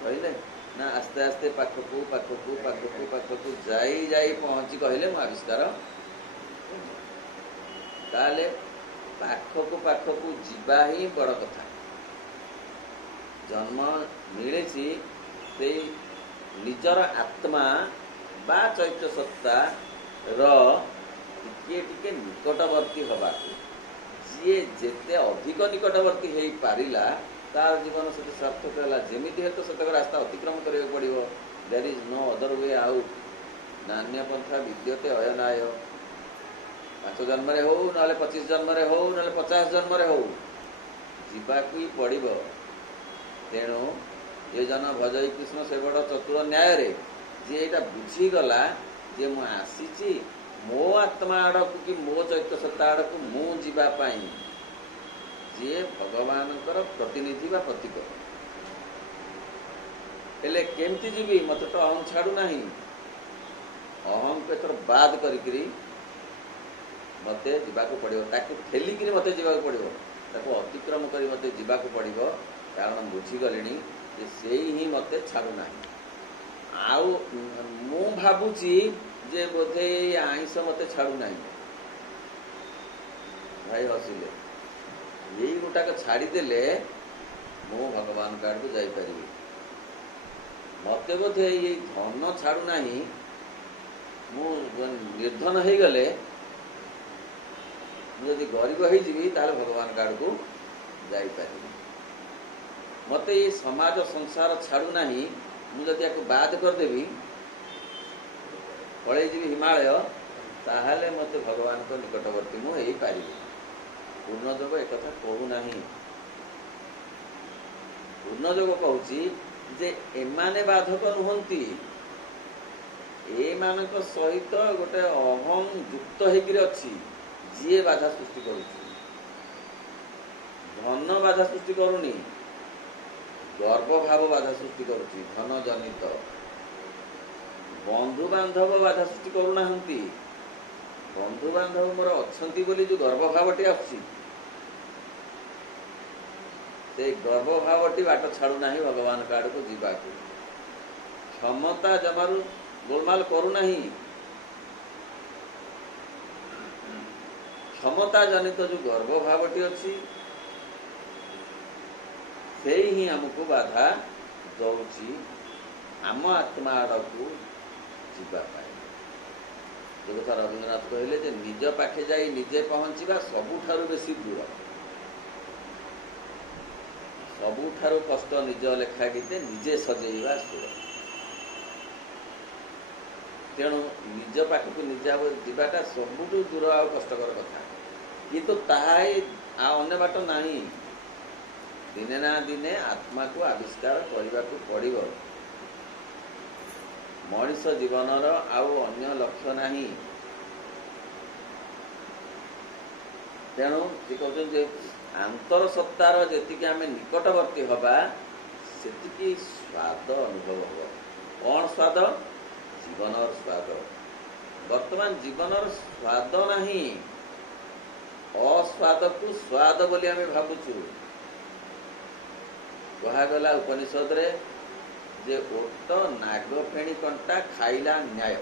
କହିଲେ ନା, ଆସ୍ତେ ଆସ୍ତେ ପାଖକୁ ପାଖକୁ ପାଖକୁ ପାଖକୁ ଯାଇ ଯାଇ ପହଞ୍ଚି କହିଲେ ମୁଁ ଆବିଷ୍କାର। ତାହେଲେ ପାଖକୁ ପାଖକୁ ଯିବା ହିଁ ବଡ଼ କଥା। ଜନ୍ମ ମିଳିଛି ସେଇ ନିଜର ଆତ୍ମା ବା ଚୈତ୍ୟ ସତ୍ତାର ଟିକେ ଟିକେ ନିକଟବର୍ତ୍ତୀ ହେବାକୁ। ଯିଏ ଯେତେ ଅଧିକ ନିକଟବର୍ତ୍ତୀ ହେଇପାରିଲା, ତାର ଜୀବନ ସେତେ ସାର୍ଥକ ହେଲା। ଯେମିତି ହେତୁ ସେତକ ରାସ୍ତା ଅତିକ୍ରମ କରିବାକୁ ପଡ଼ିବ। There is no other way out. ନାନ୍ୟ ପନ୍ଥା ବିଦ୍ୟତେ ଅୟନାୟ। 5 ଜନ୍ମରେ ହଉ, ନହେଲେ 25 ଜନ୍ମରେ ହଉ, ନହେଲେ 50 ଜନ୍ମରେ ହଉ, ଯିବାକୁ ହିଁ ପଡ଼ିବ। ତେଣୁ ଏ ଜନ ଭଜଇ କୃଷ୍ଣ ସେ ବଡ଼ ଚତୁର ନ୍ୟାୟରେ ଯିଏ ଏଇଟା ବୁଝିଗଲା ଯେ ମୁଁ ଆସିଛି ମୋ ଆତ୍ମା ଆଡ଼କୁ କି ମୋ ଚୈତ୍ୟ ସତ୍ତା ଆଡ଼କୁ ମୁଁ ଯିବା ପାଇଁ, ଯିଏ ଭଗବାନଙ୍କର ପ୍ରତିନିଧି ବା ପ୍ରତୀକ। ହେଲେ କେମିତି ଯିବି? ମୋତେ ତ ଅହଂ ଛାଡ଼ୁନାହିଁ। ଅହଂକୁ ଏଥର ବାଦ କରିକିରି ମୋତେ ଯିବାକୁ ପଡ଼ିବ। ତାକୁ ଠେଲିକିରି ମୋତେ ଯିବାକୁ ପଡ଼ିବ। ତାକୁ ଅତିକ୍ରମ କରି ମୋତେ ଯିବାକୁ ପଡ଼ିବ। କାରଣ ବୁଝିଗଲିଣି ଯେ ସେଇ ହିଁ ମୋତେ ଛାଡ଼ୁନାହିଁ। ଆଉ ମୁଁ ଭାବୁଛି ଯେ ବୋଧେ ଏଇ ଆଇଁଷ ମୋତେ ଛାଡ଼ୁନାହିଁ। ଭାଇ ହସିଲେ। ଏଇ ଗୋଟାକ ଛାଡ଼ିଦେଲେ ମୁଁ ଭଗବାନଙ୍କ ଆଡ଼କୁ ଯାଇପାରିବି। ମୋତେ ବୋଧେ ଏଇ ଧନ ଛାଡ଼ୁନାହିଁ। ମୁଁ ନିର୍ଧନ ହେଇଗଲେ, ମୁଁ ଯଦି ଗରିବ ହେଇଯିବି, ତାହେଲେ ଭଗବାନଙ୍କ ଆଡ଼କୁ ଯାଇପାରିବି। ମୋତେ ଏଇ ସମାଜ ସଂସାର ଛାଡ଼ୁନାହିଁ। ମୁଁ ଯଦି ୟାକୁ ବାଦ କରିଦେବି, ପଳେଇଯିବି ହିମାଳୟ, ତାହେଲେ ମୋତେ ଭଗବାନଙ୍କ ନିକଟବର୍ତ୍ତୀ ମୁଁ ହେଇପାରିବି। ପୂର୍ଣ୍ଣଯୋଗ ଏକଥା କହୁନାହିଁ। ପୂର୍ଣ୍ଣଯୋଗ କହୁଛି ଯେ ଏମାନେ ବାଧକ ନୁହନ୍ତି। ଏମାନଙ୍କ ସହିତ ଗୋଟେ ଅହଂ ଯୁକ୍ତ ହେଇକିରି ଅଛି, ଯିଏ ବାଧା ସୃଷ୍ଟି କରୁଛି। ଧନ ବାଧା ସୃଷ୍ଟି କରୁନି, ଗର୍ଭଭାବ ବାଧା ସୃଷ୍ଟି କରୁଛି, ଧନ ଜନିତ। ବନ୍ଧୁବାନ୍ଧବ ବାଧା ସୃଷ୍ଟି କରୁନାହାନ୍ତି। ବନ୍ଧୁବାନ୍ଧବ ମୋର ଅଛନ୍ତି ବୋଲି ଯେଉଁ ଗର୍ଭଭାବଟି ଆସୁଛି, ସେଇ ଗର୍ଭଭାବଟି ବାଟ ଛାଡ଼ୁନାହିଁ ଭଗବାନଙ୍କ ଆଡ଼କୁ ଯିବାକୁ। କ୍ଷମତା ଜମାରୁ ଗୋଳମାଲ କରୁନାହିଁ। କ୍ଷମତା ଜନିତ ଯେଉଁ ଗର୍ଭଭାବଟି ଅଛି, ସେଇ ହିଁ ଆମକୁ ବାଧା ଦଉଛି ଆମ ଆତ୍ମା ଆଡ଼କୁ ଯିବା ପାଇଁ। जो कथा रवीन्द्रनाथ कहले जे निज पाखे जाई निजे पहुँचवा सबुठारु बेसी दूर, सबुठारु कष्ट निज लेखा गीते निजे सजेଇବା सुर। तेणु निज पाखक निजा जावाटा सबुठु दूर आ कष्टकर कथा, किंतु ताहा अन्य बाट नाही। दिने ना दिने आत्मा को आविष्कार करने को पड़िबो। मनीष जीवनर आउ अन्य लक्ष्य नाही। तेणु से कहते आंतर सत्तार जी आम निकटवर्ती हवा से स्वाद अनुभव हम। कौन स्वाद? जीवन स्वाद। वर्तमान जीवन स्वाद नहीं, अस्वाद को स्वाद बोली आम भावुचु। कहगला उपनिषद रे जे ओट नाग फेणी कंटा खाइला न्याय।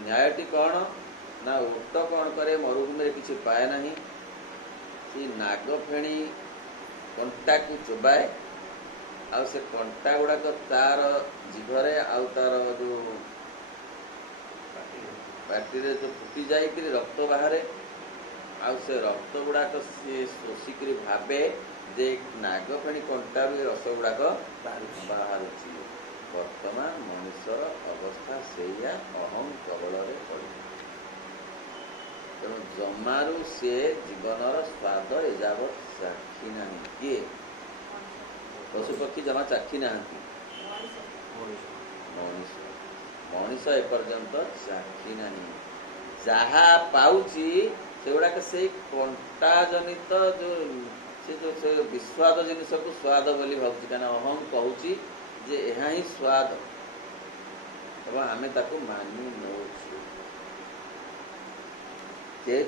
न्यायटी कौन ना ओट कौन करे मरुभूमि किसी पाए नहीं, सी नाग फेणी कंटा को चोबाए आ से कंटा गुड़ाक तार जीभरे आ तार जो पार्टी रे जो फुटी जाए रक्त बाहर आ से रक्त गुड़ाक सी शोषिक भावे जे नाग फेणी कंटार रस गुड़ाक बाहर। वर्तमान मनुष्यर अवस्था से अहम कबल पड़े। तेणु जमारू से जीवनर स्वाद एजावत चाखी ना किए पशुपक्षी जमा चाखी ना मनीष एपर्यंत चाखी ना। जहा पाउची से गुड़ाक से कंटा जनित जो विस्वाद जिनस को स्वाद बोली भावुची, क्या अहम कहूँ जे यह ही स्वाद एवं आम ताको मानि नौछु।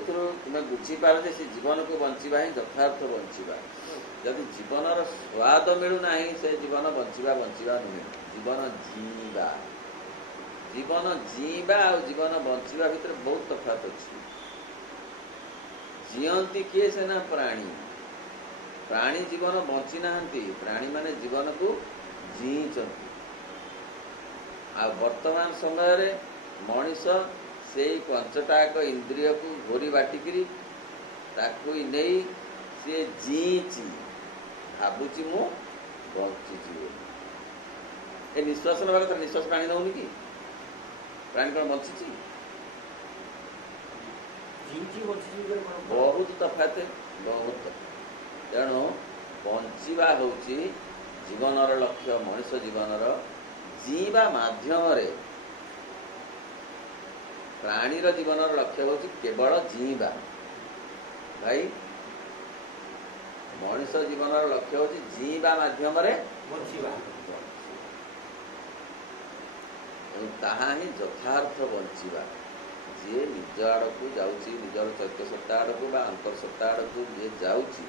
तुम्हें बुझीपार से जीवन को बंचवा ही यथार्थ बंचवा। जदि जीवनर स्वाद मिलूना से जीवन बंचवा नुहे। जीवन जीवा, जीवन जीवा और जीवन बंचवा भितर बहुत तफात अच्छी। जीवंती किए से ना प्राणी, प्राणी जीवन बंची ना, प्राणी माने जीवन को जीचंती। आ वर्तमान समय रे मनीष से पंचटाक इंद्रिय को घोरी बाटिकी ताकू नहीं सी जीची भावुची मु बंची। ए निश्वास ना कथा, निश्वास प्राणी नौनी कि प्राणी कौन बंची? बहुत तफात, बहुत। तेणु बंचवा हूँ जीवनर लक्ष्य। मनुष्य जीवनर जीवा माध्यम प्राणीर जीवनर लक्ष्य हूँ केवल जीवा। भाई मनुष्य जीवनर लक्ष्य हूँ जीवा माध्यम ताहा ही यथार्थ बंचवा। जी निज आड़ को जाऊँगी, निजर चैत्य सत्ता आड़ को अंतर सत्ता आड़ को जी जाऊँगी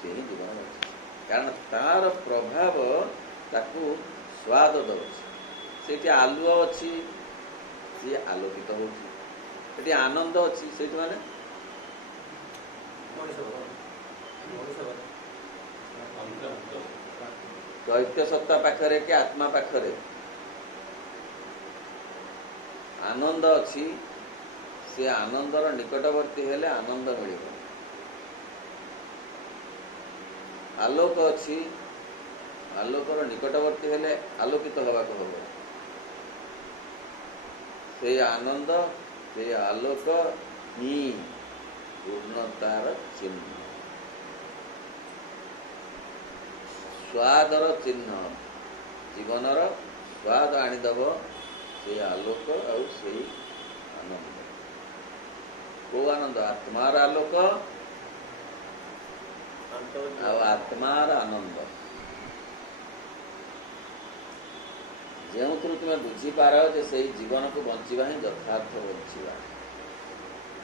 से ही जीवन बंचुଛି। कारण तार प्रभाव ताकू स्वाद दौर। से आलुओ अच्छी सी आलोकित होती, आनंद अच्छी से माने चैत्य सत्ता पाखरे कि आत्मा पाखरे आनंद अच्छी, से आनंदर निकटवर्ती हेले आनंद मिल। आलोक अच्छी, आलोकर निकटवर्ती हेले आलोकित हवा को हम। से आनंद से आलोक ही पूर्णतार चिन्ह, स्वादर चिन्ह। जीवनर स्वाद आनीदेव से आलोक और से आनंद। को आनंद? आत्मार आलोक आत्मार आनंद। जो तुम बुझीपार जे से जीवन को बंचवा ही यथार्थ बंचवा,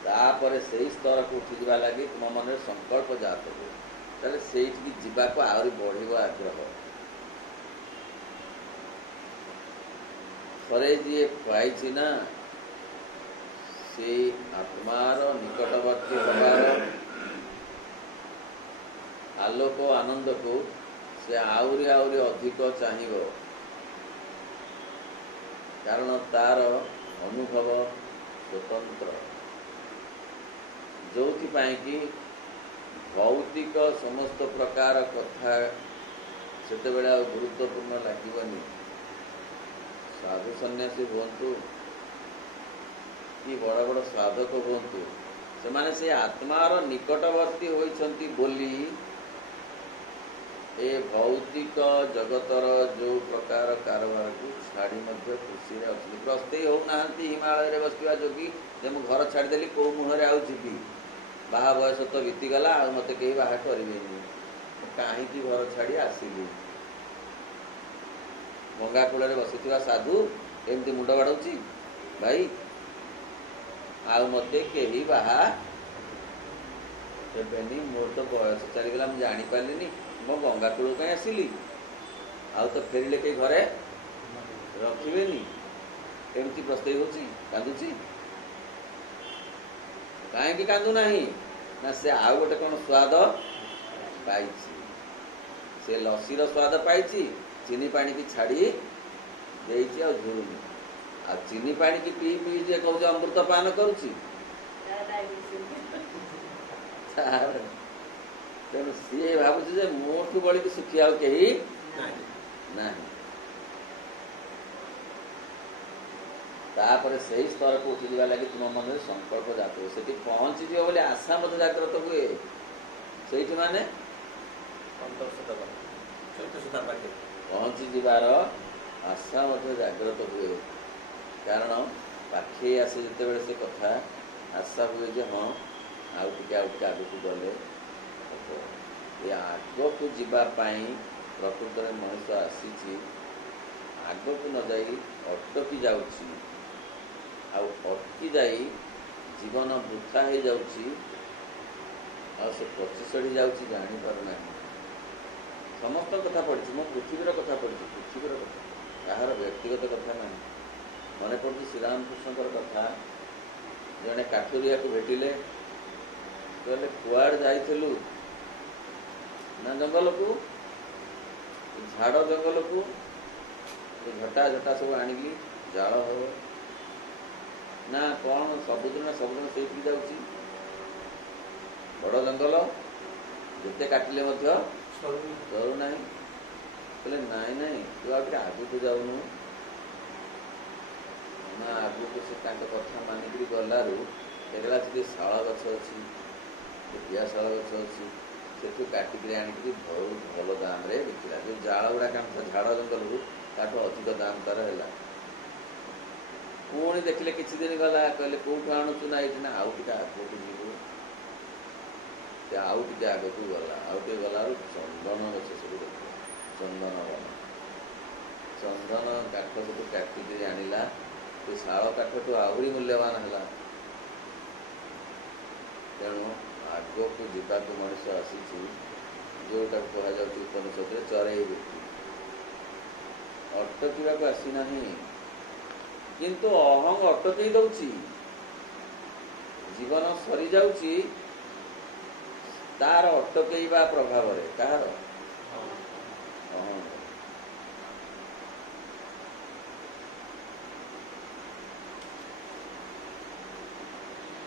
तापर से स्तर को उठा लगी तुम मन में संकल्प जात हो, ताले से जीवा को आहरी बढ़ आग्रह। थरे जी पाई ना से आत्मार निकटवर्ती हबार आलोक आनंद को से आहरी आहरी अधिक चाहिए। कारण तार अनुभव स्वतंत्र, जो कि भौतिक समस्त प्रकार कथा से गुरुत्वपूर्ण लगनी। साधु सन्यासी हुंतु कि बड़ बड़ साधक हुंतु, से आत्मार निकटवर्ती होइछंती बोली ए भौतिक जगतर जो प्रकार कारबार को छाड़ी खुशी अच्छी प्रस्ते होना हिमालय बसवा जोगी जे मु घर छाड़देली कौ मुहर आबी बाहा बयस तो बीतीगला आ मत कहीं बाहा करें कहीं घर छाड़ी आसिली। गंगा कूल बसी साधु एमती मुंड बाड़ौची भाई आउ मत कहीं बाहा हेनी मोर तो बयस चलीगला मुझे जापारे मो गंगा कूल कहीं आसिली आउ तो फेरिले कहीं घरे रखे एमती प्रस्ताव होची कांदुची कहीं कांदू ना से आउ गोटे कौन स्वाद पाई से लस्सीर स्वाद पाई चीनी पानी की छाड़ी देती आ झुरुनी आ चीनी पानी की पी पी जे कहूँ अमृत पान करुच्ची तेणु सी भावुचे मोठू बड़ी सुखी आ कहीं ना तापर से स्तर को उठी जा लगे तुम मन में संकल्प जात हो से पहुंची जीव बोले आशा मत जागृत हुए से माने पहुंची जीवार आशा मत जागृत हुए कारण पाखे आसे जिते से कथा आशा हुए जे हाँ आउ टे आगे को गले ये आग को जीवाई प्रकृत में मनुष्य आसी आग को न जाई अटकी जाउछि आउ अटकी जाई जीवन वृथा हो जाउछि आ से पची सड़ी जाउछि जानी पारना समस्त कथा पढ़ी मो पृथ्वीर कथा पढ़ी पृथ्वीर कथा कहार व्यक्तिगत कथा ना मन पड़ी श्रीरामकृष्ण कथा जड़े काठुरिया को भेटिले कहले कुआड़ जाइथिलु ना जंगल को झाड़ जंगल को झटा झटा सब आनिकी जाल हो ना कौन सबुदिन से जाऊँगी बड़ जंगल जिते काटिले सरू ना कहले नाई नाई तू आगे को जाऊनु ना आगु को से कथा मानिक गलु देखला से शाल गछ अच्छी पिया शाल गछ अच्छी से काटिक आणिक बहुत भल दाम रे बिकला जो जाल गुड़ा काम झाड़ जंगल ताठू अधिक दाम तार है पुणी देखले किसी दिन गला कहले कौटू आणुचु ना ये आउ टे आगे जीव से आउ टे आग को गला आउ टे गला चंदन गछ सब देख चंदन वन चंदन काठ सब काटिक आणला से शाल काठ आहरी मूल्यवान है तेणु आग को जावाक मनुष्य आसी जोटा कहु उपनिषद चरई वृत्ति अटक आसीना किंतु अहंग अटकई दउछि जीवन सरी जाउछि तार अटकईबा प्रभाव रे कहार अहंग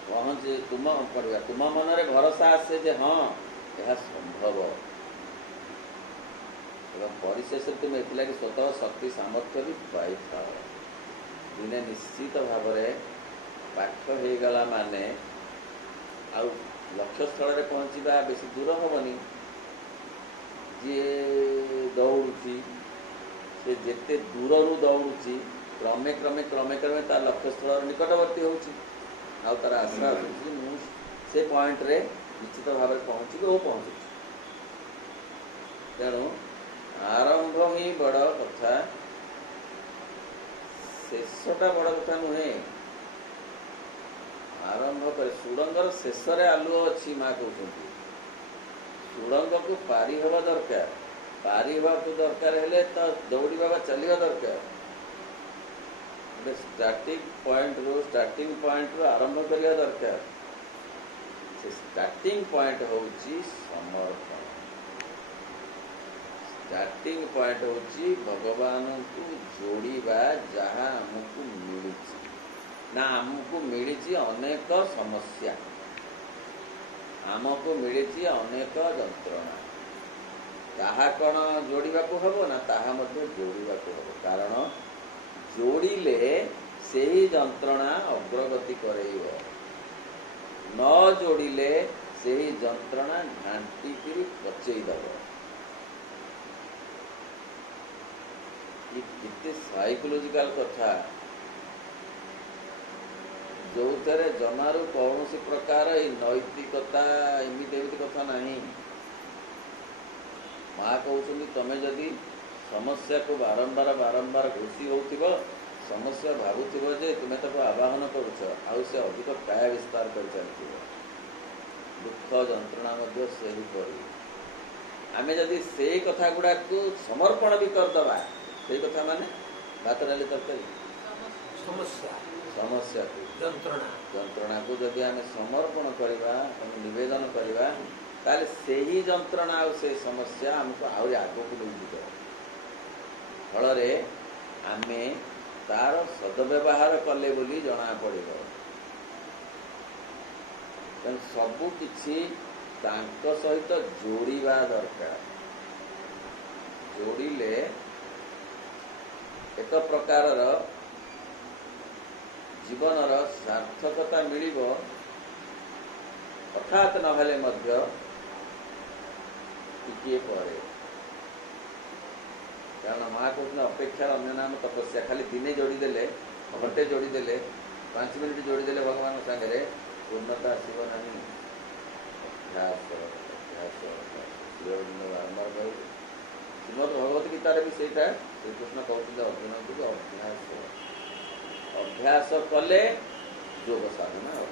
पहुँचे तुम पढ़ा तुम मन रे भरोसा आसे जे हाँ यह संभव एवं परिशेष तुम एथि स्वतः शक्ति सामर्थ्य भी पाई था दिने निश्चित भाव पाठ हो गला माने आउ लक्ष्य स्थल रे पहुँचवा बेसी दूर हेनी जी दौड़ी से जेते दूर रू दौड़ी क्रमे क्रमे क्रमे क्रमे तार लक्ष्य स्थल निकटवर्ती होउछि आउ तार आशा से पॉइंट रे निश्चित भाव में पहुँची वो पहुँचु तेणु आरंभ ही बड़ कथा शेषटा बड़ कथा नुहे आरंभ कर सुड़ंगर शेष आलुओ अच्छी माँ कहते सुड़ंग को पारी हवा दरकार पारी हवा को दरकार हेले तो दौड़ा चलवा दरकार स्टार्टिंग पॉइंट रू आरंभ करने दरकार से स्टार्टिंग पॉइंट होउची समर्पण स्टार्टिंग पॉइंट होउची भगवान को जोड़ीबा जहाँ हमको मिलुची ନା ଆମକୁ ମିଳିଛି ଅନେକ ସମସ୍ୟା, ଆମକୁ ମିଳିଛି ଅନେକ ଯନ୍ତ୍ରଣା। ତାହା କ'ଣ ଯୋଡ଼ିବାକୁ ହେବ ନା ତାହା ମଧ୍ୟ ଯୋଡ଼ିବାକୁ ହେବ। କାରଣ ଯୋଡ଼ିଲେ ସେହି ଯନ୍ତ୍ରଣା ଅଗ୍ରଗତି କରେଇବ, ନ ଯୋଡ଼ିଲେ ସେହି ଯନ୍ତ୍ରଣା ଘାଣ୍ଟିକିରି ପଚେଇ ଦେବ। କେତେ ସାଇକୋଲୋଜିକାଲ କଥା, ଯୋଉଥିରେ ଜମାରୁ କୌଣସି ପ୍ରକାର ଏଇ ନୈତିକତା ଏମିତି କଥା ନାହିଁ। ମା କହୁଛନ୍ତି ତମେ ଯଦି ସମସ୍ୟାକୁ ବାରମ୍ବାର ଘୋଷି ହେଉଥିବ, ସମସ୍ୟା ଭାବୁଥିବ ଯେ ତୁମେ ତାକୁ ଆବାହନ କରୁଛ, ଆଉ ସେ ଅଧିକ କାୟା ବିସ୍ତାର କରି ଚାଲିଥିବ। ଦୁଃଖ ଯନ୍ତ୍ରଣା ମଧ୍ୟ ସେହିପରି। ଆମେ ଯଦି ସେଇ କଥା ଗୁଡ଼ାକୁ ସମର୍ପଣ ବି କରିଦେବା, ସେଇ କଥା ମାନେ ଭାତ ଡାଲି ତରକାରୀ ସମସ୍ୟାକୁ ଯନ୍ତ୍ରଣାକୁ ଯଦି ଆମେ ସମର୍ପଣ କରିବା, ନିବେଦନ କରିବା, ତାହେଲେ ସେହି ଯନ୍ତ୍ରଣା ଆଉ ସେ ସମସ୍ୟା ଆମକୁ ଆହୁରି ଆଗକୁ ନେଇଯିବ। ଫଳରେ ଆମେ ତାର ସଦବ୍ୟବହାର କଲେ ବୋଲି ଜଣାପଡ଼ିବ। ତେଣୁ ସବୁ କିଛି ତାଙ୍କ ସହିତ ଯୋଡ଼ିବା ଦରକାର। ଯୋଡ଼ିଲେ ଏକ ପ୍ରକାରର ଜୀବନର ସାର୍ଥକତା ମିଳିବ। ହଠାତ୍ ନହେଲେ ମଧ୍ୟ ଟିକିଏ ପରେ। କାରଣ ମା କହୁଛନ୍ତି ଅପେକ୍ଷାର ଅନ୍ୟ ନାମ ତପସ୍ୟା। ଖାଲି ଦିନେ ଯୋଡ଼ିଦେଲେ, ଘଣ୍ଟେ ଯୋଡ଼ିଦେଲେ, 5 ମିନିଟ୍ ଯୋଡ଼ିଦେଲେ ଭଗବାନଙ୍କ ସାଙ୍ଗରେ ପୂର୍ଣ୍ଣତା ଆସିବ ନାହିଁ। ଅଭ୍ୟାସ ବାରମ୍ବାର କହିଲେ। ଶ୍ରୀମଦ୍ ଭଗବତ ଗୀତାରେ ବି ସେଇଟା ଶ୍ରୀକୃଷ୍ଣ କହୁଥିଲେ ଅର୍ଜୁନଙ୍କୁ ଯେ ଅଭ୍ୟାସ କଲେ ଯୋଗ ସାଧନା ହେବ।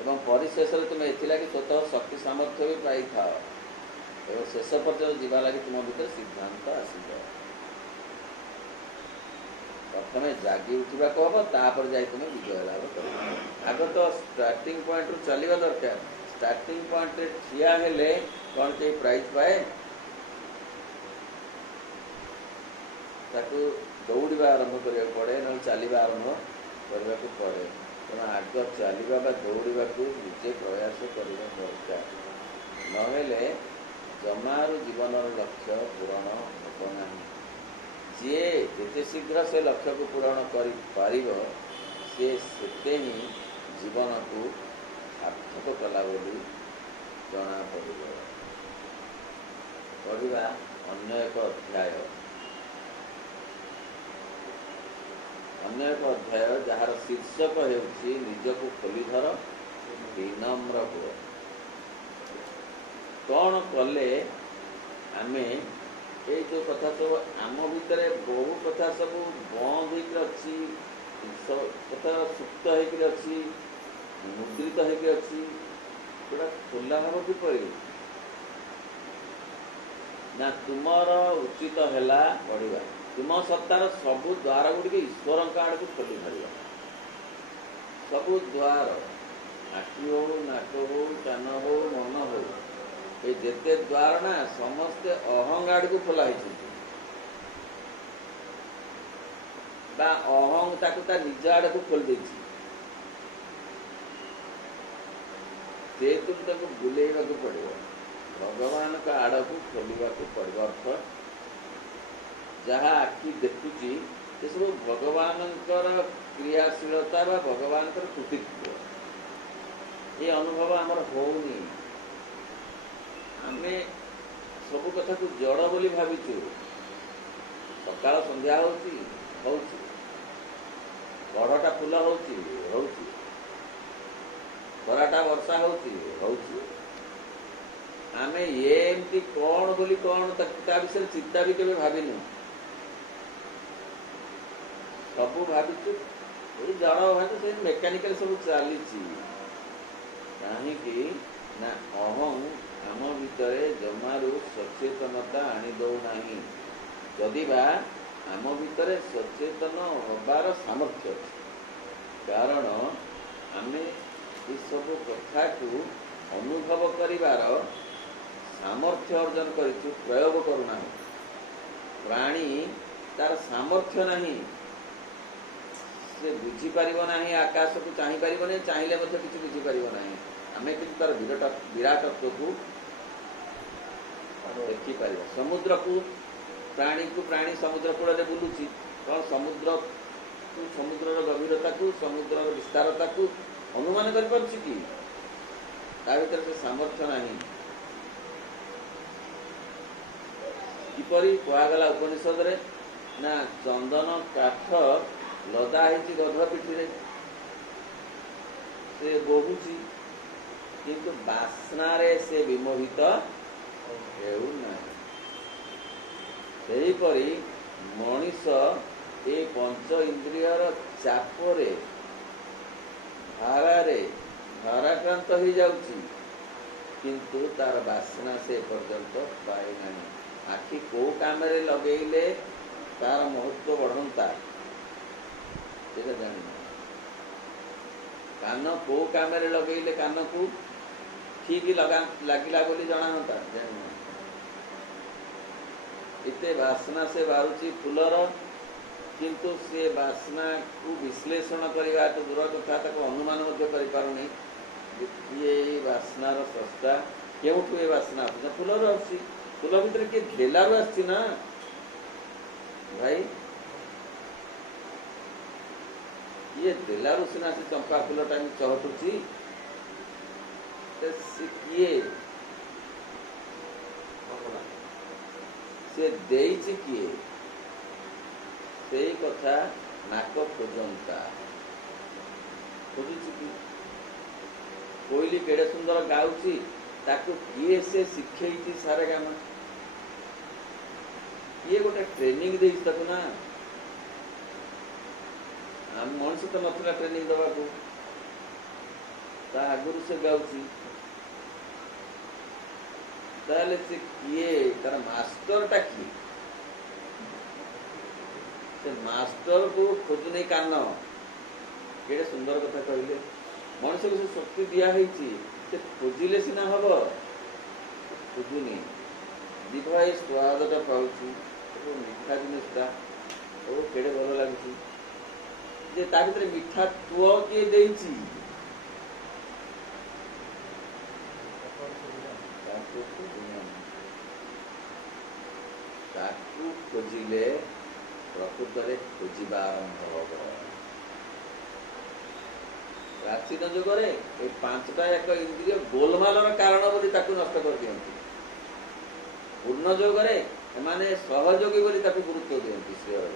ଏବଂ ପରିଶେଷରେ ତୁମେ ଏଥିଲାଗି ସ୍ୱତଃ ଶକ୍ତି ସାମର୍ଥ୍ୟ ବି ପାଇଥାଅ ଏବଂ ଶେଷ ପର୍ଯ୍ୟନ୍ତ ଯିବା ଲାଗି ତୁମ ଭିତରେ ସିଦ୍ଧାନ୍ତ ଆସିବ। ପ୍ରଥମେ ଜାଗି ଉଠିବାକୁ ହେବ, ତାପରେ ଯାଇ ତୁମେ ବିଜୟ ଲାଭ କରିବ। ଆଗ ତ ଷ୍ଟାର୍ଟିଂ ପଏଣ୍ଟରୁ ଚାଲିବା ଦରକାର। ଷ୍ଟାର୍ଟିଂ ପଏଣ୍ଟରେ ଠିଆ ହେଲେ କ'ଣ କେହି ପ୍ରାଇଜ୍ ପାଏ? ତାକୁ ଦୌଡ଼ିବା ଆରମ୍ଭ କରିବାକୁ ପଡ଼େ, ନହେଲେ ଚାଲିବା ଆରମ୍ଭ କରିବାକୁ ପଡ଼େ। ତେଣୁ ଆଗ ଚାଲିବା ବା ଦୌଡ଼ିବାକୁ ନିଜେ ପ୍ରୟାସ କରିବା ଦରକାର। ନହେଲେ ଜମାରୁ ଜୀବନର ଲକ୍ଷ୍ୟ ପୂରଣ ହେବ ନାହିଁ। ଯିଏ ଯେତେ ଶୀଘ୍ର ସେ ଲକ୍ଷ୍ୟକୁ ପୂରଣ କରିପାରିବ, ସେ ସେତେ ହିଁ ଜୀବନକୁ ସାର୍ଥକ କଲା ବୋଲି ଜଣାପଡ଼ିବ। ପଢ଼ିବା ଅନ୍ୟ ଏକ ଅଧ୍ୟାୟ, ଯାହାର ଶୀର୍ଷକ ହେଉଛି ନିଜକୁ ଖୋଲି ଧର, ବିନମ୍ର ହୁଅ। କ'ଣ କଲେ ଆମେ ଏଇ ଯେଉଁ କଥା ସବୁ ଆମ ଭିତରେ ବହୁ କଥା ସବୁ ବନ୍ଦ ହେଇକି ଅଛି, କଥା ସୁପ୍ତ ହେଇକି ଅଛି, ମୁଦ୍ରିତ ହେଇକି ଅଛି, ସେଟା ଖୋଲା ହେବ କିପରି? ନା ତୁମର ଉଚିତ ହେଲା ପଢ଼ିବା। ତୁମ ସତ୍ତାର ସବୁ ଦ୍ୱାର ଗୁଡ଼ିକ ଈଶ୍ୱରଙ୍କ ଆଡ଼କୁ ଖୋଲି ଧରିବ। ସବୁ ଦ୍ୱାର, ଆଖି ହଉ, ନାକ ହଉ, କାନ ହଉ, ମନ ହଉ, ଏ ଯେତେ ଦ୍ୱାର ନା ସମସ୍ତେ ଅହଂ ଆଡ଼କୁ ଖୋଲା ହେଇଛନ୍ତି। ବା ଅହଂ ତାକୁ ତା ନିଜ ଆଡ଼କୁ ଖୋଲି ଦେଇଛି। ସେହେତୁ ତାକୁ ବୁଲେଇବାକୁ ପଡ଼ିବ, ଭଗବାନଙ୍କ ଆଡ଼କୁ ଖୋଲିବାକୁ ପଡ଼ିବ। ଅର୍ଥ ଯାହା ଆଖି ଦେଖୁଛି ସେସବୁ ଭଗବାନଙ୍କର କ୍ରିୟାଶୀଳତା ବା ଭଗବାନଙ୍କର କୃତିତ୍ୱ। ଏ ଅନୁଭବ ଆମର ହଉନି। ଆମେ ସବୁ କଥାକୁ ଜଡ଼ ବୋଲି ଭାବିଛୁ। ସକାଳ ସନ୍ଧ୍ୟା ହଉଛି, କଢ଼ଟା ଫୁଲ ହଉଛି, ଖରାଟା ବର୍ଷା ହଉଛି। ଆମେ ଏମିତି କ'ଣ ବୋଲି କ'ଣ ତା ବିଷୟରେ ଚିନ୍ତା ବି କେବେ ଭାବିନୁ। ସବୁ ଭାବିଛୁ ଏଇ ଜଡ଼ ଭାବିଛୁ, ସେଇ ମେକାନିକାଲ ସବୁ ଚାଲିଛି। କାହିଁକି ନା ଅହଂ ଆମ ଭିତରେ ଜମାରୁ ସଚେତନତା ଆଣି ଦେଉନାହିଁ। ଯଦିବା ଆମ ଭିତରେ ସଚେତନ ହେବାର ସାମର୍ଥ୍ୟ ଅଛି, କାରଣ ଆମେ ଏସବୁ କଥାକୁ ଅନୁଭବ କରିବାର ସାମର୍ଥ୍ୟ ଅର୍ଜନ କରିଛୁ, ପ୍ରୟୋଗ କରୁନାହୁଁ। ପ୍ରାଣୀ तार सामर्थ्य नहीं, से बुझीपर ना आकाश को चाहिए नहीं, चाहिए किसी बुझीपर ना आम कि तार विराटत्व को देखिपर। समुद्र को प्राणी समुद्र कूल बुलूची कौन समुद्र समुद्र गभीरता को समुद्र विस्तारता को अनुमान कर कि भर से सामर्थ्य नहीं। किपरि कहगला उपनिषद रे ना चंदन काठ लदा है गध पिठी से बहुची किंतु बास्ना रे से विमोहित हेउना। सेहीपरि मनीष ए पंच इंद्रियर चापरे धारारे धाराक्रांत हो जाउची किंतु तार बासना से पर्यंत पाए नहीं। आखि को काम लगेले तार महत्व बढ़ता जान। कान को काम लगेले कान को ठीक लगिला बोली जनाता जान। इते बासना से बाहरुची फूलर किंतु से बासना को विश्लेषण करवा तो दूर कथा अनुमान कर पारुनी ये बासनार स्रष्टा क्योंठू ये बासना फूलर आसी फूल भितर किए घेलारू आसी ना भाई ये देलारू सिना से चंपा फूलटा चहटुची किए से देइछि किए से कथा नाक खोजंता खोजुची कि कोइली केड़े सुंदर गाउची ताकू किए से शिखेइछि सारे गामा ये गोटे ट्रेनिंग देइछि ताकू ना। हम मनुष्य तो नथला ट्रेनिंग दवा को ता आगुरु से गाउची ताले से किए तार मास्टर टा किए से मास्टर को खोजुने कान केड़े सुंदर कथा कहले। मनुष्य को से शक्ति दिया से खोजिले सिना हम खोजुनी दिखाई स्वादटा पाऊँ मीठा जिनटा केड़े भल लगुच जे ता भीतर मीठा तुओ किए देइछि ताकू खोजिले प्रकृत में खोजा आरंभ हो। प्राचीन जुगरे ये पांचटा एक इंद्रिय गोलमालर कारण बोली ताकू नष्ट कर दियंती। पूर्ण जुगरे एमाने सहयोगी बोली ताकू गुरुत्व दियंती श्रेय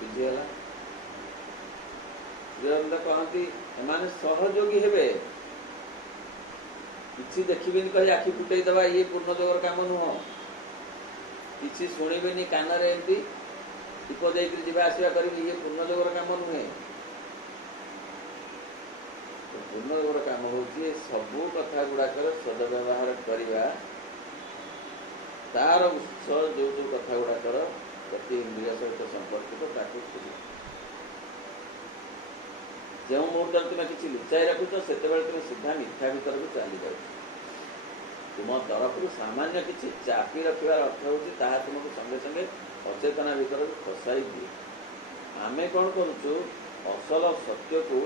बुझीगला। श्रीअरविंद कहती एमाने सहयोगी हेबे किसी देखिबेनी कहे आखि फुटई दबा ये पूर्ण जुगर काम नुह। किसी शुणिबेनी कान एमती दीप देकर जीवा आसवा करेंगे ये पूर्ण जुगर काम नुहे। पूर्ण जुगर काम हूँ सबू कथा गुड़ाक सदव्यवहार करवा तार उत्स जो जो कथा गुड़ाकर प्रति इंद्रिय सहित संपर्कित ताकू जो मुहूर्त तुम किसी लुचाई रखुच से तुम सीधा मिथ्या भीतर को चली जाऊ। तुम तरफ सामान्य किसी चापी रखार अर्थ हूँ तुमको संगे संगे अचेतना भीतर फसाई दिए। आम कौन करुचु असल सत्य को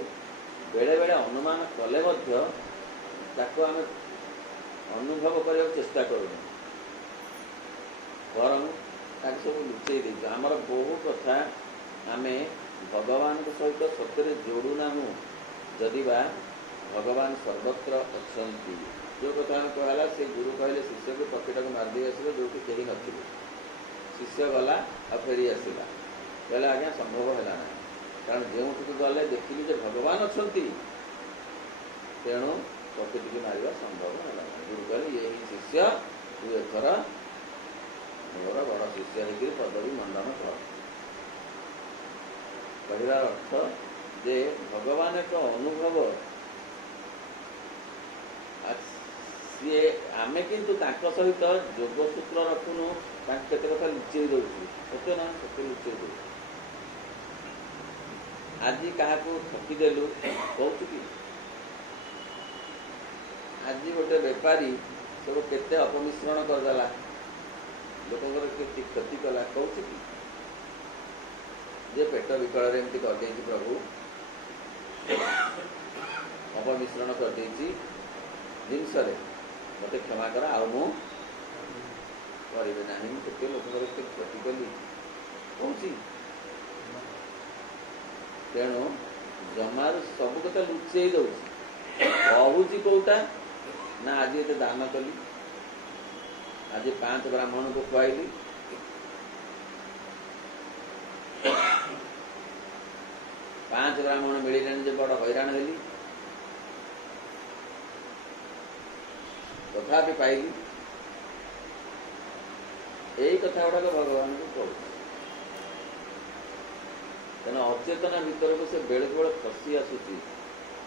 बेले बेले अनुमान कले आम अनुभव करने चेष्टा करूँ बर सब लुचई देचु। आमर बहु कथा आम भगवान सहित सत्य जोड़ूना जदि बा भगवान सर्वत्र अच्छी जो कथा कहला से गुरु कहले शिष्य को पक्षीटा को मारदी आस जो कहीं नथिले शिष्य गला और फेरी आसला कहला आज्ञा संभव है ना कारण जो गले देखिली जो भगवान अच्छा तेणु प्रकृति की मार संभव है। गुरु कहले ये शिष्य तू एथर मोर बड़ शिष्य होकर पदवी मंडन कर कहवार अर्थ जे भगवान एक अनुभव सी आमे किंतु तांको सहित जोगसूत्र रखुनु केते कथा लुचेई दउछु सत्य ना सत्य लुचेई दउ। आज क्या ठकी देलु कहूँ कि आज गोटे बेपारी सब केते अपमिश्रण करदेला ଲୋକଙ୍କର କେତେ କ୍ଷତି କଲା କହୁଛି କି ଯେ ପେଟ ବିକଳରେ ଏମିତି କରିଦେଇଛି ପ୍ରଭୁ, ଅପମିଶ୍ରଣ କରିଦେଇଛି ଜିନିଷରେ, ମୋତେ କ୍ଷମା କର, ଆଉ ମୁଁ କରିବି ନାହିଁ। ମୁଁ କେତେ ଲୋକଙ୍କର ଏତେ କ୍ଷତି କଲି କହୁଛି। ତେଣୁ ଜମାରୁ ସବୁ କଥା ଲୁଚେଇ ଦଉଛି। କହୁଛି କୋଉଟା ନା ଆଜି ଏତେ ଦାନ କଲି, ଆଜି 5 ବ୍ରାହ୍ମଣଙ୍କୁ ଖୁଆଇଲି, ପାଞ୍ଚ ବ୍ରାହ୍ମଣ ମିଳିଲେଣି ଯେ ବଡ଼ ହଇରାଣ ହେଲି, ତଥାପି ପାଇଲି। ଏଇ କଥା ଗୁଡ଼ାକ ଭଗବାନଙ୍କୁ କହୁଛି। ତେଣୁ ଅଚେତନା ଭିତରକୁ ସେ ବେଳେବେଳେ ଖସି ଆସୁଛି,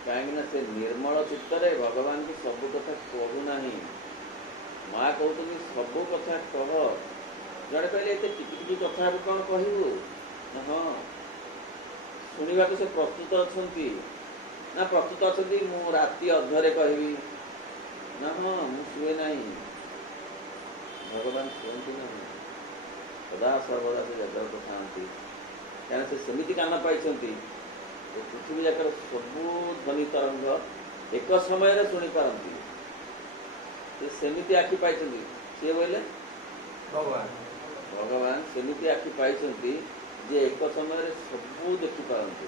କାହିଁକିନା ସେ ନିର୍ମଳ ଚିତ୍ତରେ ଭଗବାନଙ୍କୁ ସବୁ କଥା କହୁନାହିଁ। ମା କହୁଛନ୍ତି ସବୁ କଥା କହ। ଜଣେ କହିଲେ ଏତେ ଟିକି ଟିକି କଥା କ'ଣ କହିବୁ? ନା ହଁ, ଶୁଣିବାକୁ ସେ ପ୍ରସ୍ତୁତ ଅଛନ୍ତି। ନା ପ୍ରସ୍ତୁତ ଅଛନ୍ତି ମୁଁ ରାତି ଅଧରେ କହିବି? ନା ହଁ, ମୁଁ ଶୁଏ ନାହିଁ। ଭଗବାନ ଶୁଅନ୍ତି ନାହିଁ, ସଦା ସର୍ବଦା ସେ ଜାଗ୍ରତ ଥାନ୍ତି। କାରଣ ସେ ସେମିତି କାନ ପାଇଛନ୍ତି ଯେ ପୃଥିବୀ ଯାକର ସବୁ ଧ୍ୱନି ତରଙ୍ଗ ଏକ ସମୟରେ ଶୁଣିପାରନ୍ତି। ସେ ସେମିତି ଆଖି ପାଇଛନ୍ତି। ସିଏ ବୋଇଲେ ଭଗବାନ ସେମିତି ଆଖି ପାଇଛନ୍ତି ଯେ ଏକ ସମୟରେ ସବୁ ଦେଖିପାରନ୍ତି।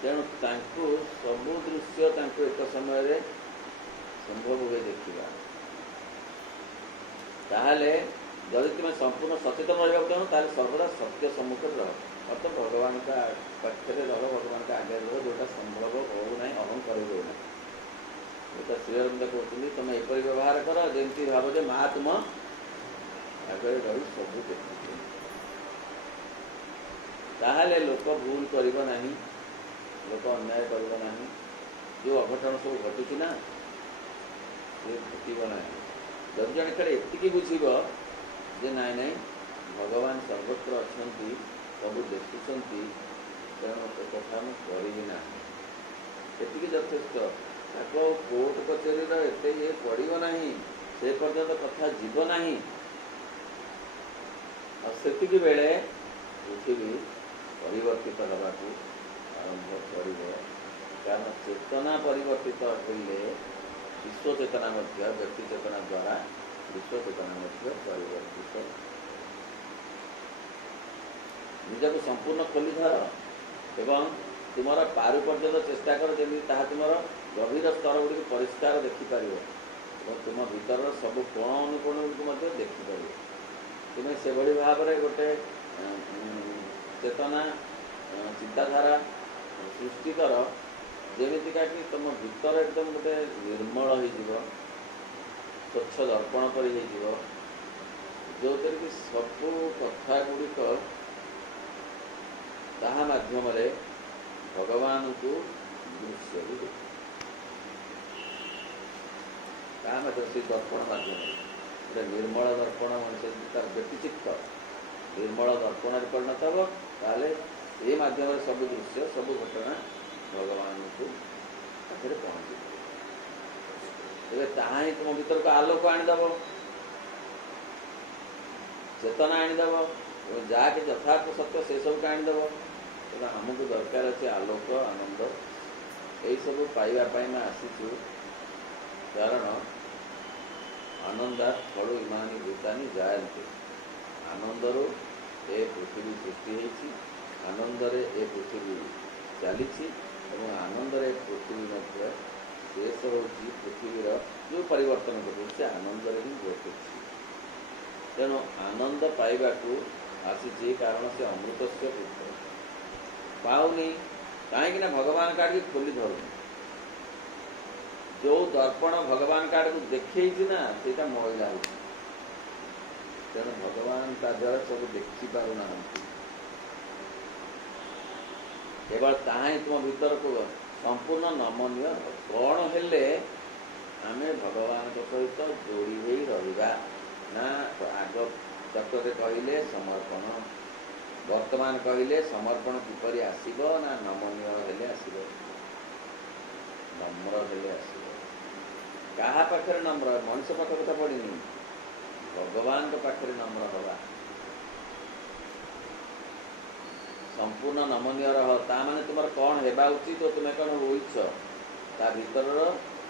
ତେଣୁ ତାଙ୍କୁ ସବୁ ଦୃଶ୍ୟ ତାଙ୍କୁ ଏକ ସମୟରେ ସମ୍ଭବ ହୁଏ ଦେଖିବା। ତାହେଲେ ଯଦି ତୁମେ ସମ୍ପୂର୍ଣ୍ଣ ସଚେତନ ରହିବାକୁ ଚାହୁଁ, ତାହେଲେ ସର୍ବଦା ସତ୍ୟ ସମ୍ମୁଖରେ ରହ, ଅର୍ଥାତ୍ ଭଗବାନଙ୍କ ପାଖରେ ରହ, ଭଗବାନଙ୍କ ଆଗରେ ରହ, ଯେଉଁଟା ସମ୍ଭବ ହେଉନାହିଁ, ଅହଂ କରି ଦେଉନାହିଁ। ଯେଉଁଟା ଶ୍ରୀ ଅରବିନ୍ଦ କହୁଛନ୍ତି, ତୁମେ ଏପରି ବ୍ୟବହାର କର ଯେମିତି ଭାବ ଯେ ମା ତୁମ ଆଗରେ ରହି ସବୁ ଦେଖୁଛନ୍ତି। ତାହେଲେ ଲୋକ ଭୁଲ କରିବ ନାହିଁ, ଲୋକ ଅନ୍ୟାୟ କରିବ ନାହିଁ। ଯେଉଁ ଅଘଟଣ ସବୁ ଘଟୁଛି ନା, ସେ ଘଟିବ ନାହିଁ। ଯଦି ଜଣେ ଖାଲି ଏତିକି ବୁଝିବ ଯେ ନାଇଁ ନାଇଁ ଭଗବାନ ସର୍ବତ୍ର ଅଛନ୍ତି, ସବୁ ଦେଖୁଛନ୍ତି, ତେଣୁ ଏ କଥା ମୁଁ କରିବି ନାହିଁ, ସେତିକି ଯଥେଷ୍ଟ। ତାକୁ ଆଉ କୋର୍ଟ କଚେରୀର ଏତେ ଇଏ ପଡ଼ିବ ନାହିଁ, ସେ ପର୍ଯ୍ୟନ୍ତ କଥା ଯିବ ନାହିଁ। ଆଉ ସେତିକି ବେଳେ ପୃଥିବୀ ପରିବର୍ତ୍ତିତ ହେବାକୁ ଆରମ୍ଭ କରିବ। କାରଣ ଚେତନା ପରିବର୍ତ୍ତିତ ହେଲେ ବିଶ୍ୱ ଚେତନା ମଧ୍ୟ, ବ୍ୟକ୍ତି ଚେତନା ଦ୍ୱାରା ବିଶ୍ୱ ଚେତନା ମଧ୍ୟ ପରିବର୍ତ୍ତିତ। ନିଜକୁ ସମ୍ପୂର୍ଣ୍ଣ ଖୋଲି ଧର ଏବଂ ତୁମର ପାରୁ ପର୍ଯ୍ୟନ୍ତ ଚେଷ୍ଟା କର ଯେମିତି ତାହା ତୁମର ଗଭୀର ସ୍ତର ଗୁଡ଼ିକୁ ପରିଷ୍କାର ଦେଖିପାରିବ ଏବଂ ତୁମ ଭିତରର ସବୁ କୋଣ ଅନୁକୋଣକୁ ମଧ୍ୟ ଦେଖିପାରିବ। ତୁମେ ସେଭଳି ଭାବରେ ଗୋଟେ ଚେତନା ଚିନ୍ତାଧାରା ସୃଷ୍ଟି କର ଯେମିତିକା କି ତୁମ ଭିତରେ ଏକଦମ ଗୋଟେ ନିର୍ମଳ ହେଇଯିବ, ସ୍ୱଚ୍ଛ ଦର୍ପଣ ପରି ହେଇଯିବ, ଯେଉଁଥିରେ କି ସବୁ କଥା ଗୁଡ଼ିକ ତାହା ମାଧ୍ୟମରେ ଭଗବାନଙ୍କୁ ଦୃଶ୍ୟ ବି ଦେଖ। ତାହା ମାଧ୍ୟମରେ ସେଇ ଦର୍ପଣ ମାଧ୍ୟମରେ ଗୋଟେ ନିର୍ମଳ ଦର୍ପଣ ମଣିଷ ଯଦି ତାର ବ୍ୟକ୍ତିଚିତ୍ତ ନିର୍ମଳ ଦର୍ପଣରେ ପରିଣତ ହେବ, ତାହେଲେ ଏ ମାଧ୍ୟମରେ ସବୁ ଦୃଶ୍ୟ ସବୁ ଘଟଣା ଭଗବାନଙ୍କୁ ପାଖରେ ପହଞ୍ଚିବ। ତେବେ ତାହା ହିଁ ତୁମ ଭିତରକୁ ଆଲୋକ ଆଣିଦେବ, ଚେତନା ଆଣିଦେବ ଏବଂ ଯାହାକି ଯଥାର୍ଥ ସତ୍ୟ ସେସବୁକୁ ଆଣିଦେବ। ତେଣୁ ଆମକୁ ଦରକାର ଅଛି ଆଲୋକ, ଆନନ୍ଦ। ଏହିସବୁ ପାଇବା ପାଇଁ ଆମେ ଆସିଛୁ। କାରଣ ଆନନ୍ଦାତ୍ ଫଳୁ ଇମାନି ଭୂତାନି ଜାୟନ୍ତେ। ଆନନ୍ଦରୁ ଏ ପୃଥିବୀ ସୃଷ୍ଟି ହେଇଛି, ଆନନ୍ଦରେ ଏ ପୃଥିବୀ ଚାଲିଛି ଏବଂ ଆନନ୍ଦରେ ପୃଥିବୀ ମଧ୍ୟ ଶେଷ ହେଉଛି। ପୃଥିବୀର ଯେଉଁ ପରିବର୍ତ୍ତନ ଘଟୁଛି ସେ ଆନନ୍ଦରେ ହିଁ ଘଟୁଛି। ତେଣୁ ଆନନ୍ଦ ପାଇବାକୁ ଆସିଛି, କାରଣ ସେ ଅମୃତସ୍ୟ ପୁତ୍ର। ପାଉନି କାହିଁକିନା ଭଗବାନ କାଡ଼ିକି ଖୋଲି ଧରୁନି। ଯେଉଁ ଦର୍ପଣ ଭଗବାନ କାଡ଼କୁ ଦେଖେଇଛି ନା, ସେଇଟା ମଇଳା ହେଉଛି। ତେଣୁ ଭଗବାନ ତା ଦ୍ୱାରା ସବୁ ଦେଖିପାରୁନାହାନ୍ତି। କେବଳ ତାହା ହିଁ ତୁମ ଭିତରକୁ ସମ୍ପୂର୍ଣ୍ଣ ନମନୀୟ। କ'ଣ ହେଲେ ଆମେ ଭଗବାନଙ୍କ ସହିତ ଯୋଡ଼ି ହୋଇ ରହିବା? ନା ଆଗ ଚକ୍ରରେ କହିଲେ ସମର୍ପଣ, ବର୍ତ୍ତମାନ କହିଲେ ସମର୍ପଣ କିପରି ଆସିବ? ନା ନମନୀୟ ହେଲେ ଆସିବ, ନମ୍ର ହେଲେ ଆସିବ। କାହା ପାଖରେ ନମ୍ର? ମଣିଷ ପାଖ କଥା ପଡ଼ିନି, भगवान के पाखरे नम्र हवा संपूर्ण नमनीय रह ता माने तुम कौन हेबा उचित और तुम्हें कौन होइछ ता भीतर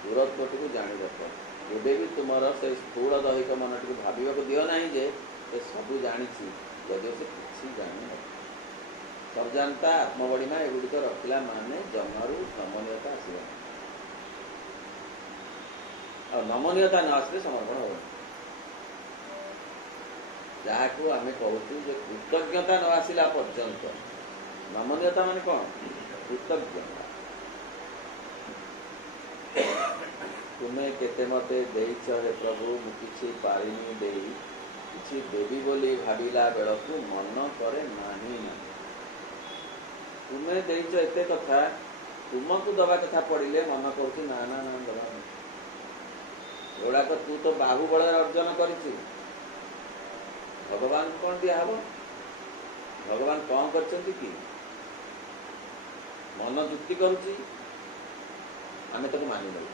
दूरत्वटी को जानी रख केबे भी तुम से स्थूल दैहिक मनटी भाविबा को दियो नहीं जे ए सब जानी यदि से किसी जानी न सब जानता आत्मबड़ीमा एगुड़िक रखला माने जमारू नमनीयता आसवा और नमनीयता न आसले समर्पण हो जहाँ को आम कहूँ कृतज्ञता न आसला पर्यंत नमनीयता माने कौन कृतज्ञता तुम्हें केते मते देइछ हे प्रभु मु किछि पारिनी देई किछि देवी बोली भाविला बेलकु मन करे नाही तुम्हें देइछ एते कथा तुमको दवा कथा पड़िले मन कहूँ ना ना ना दवा एगुड़ाक तू तो बाहुबल अर्जन करिछु भगवान कौन दिया हब भगवान कौन करछंती कि मन जुक्ति करुच्ची आम ताको मानि नौ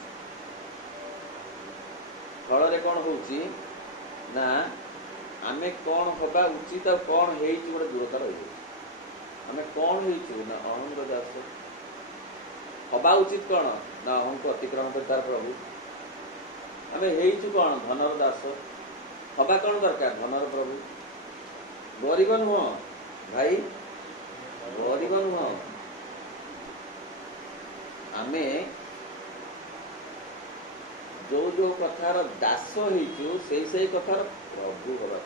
फल कौन होची ना आम कौन हवा उचित और कौन है गोटे दूरता रही आम कौन हो ना अहंग दास हवा उचित कौन ना अहं को अतिक्रमण कर प्रभु आम हेचु कौन धनर दास हवा कौन दरकार धनर प्रभु गरीब नुह भाई गरीब नुह आम जो कथार दास हेचु से कथार प्रभु हवा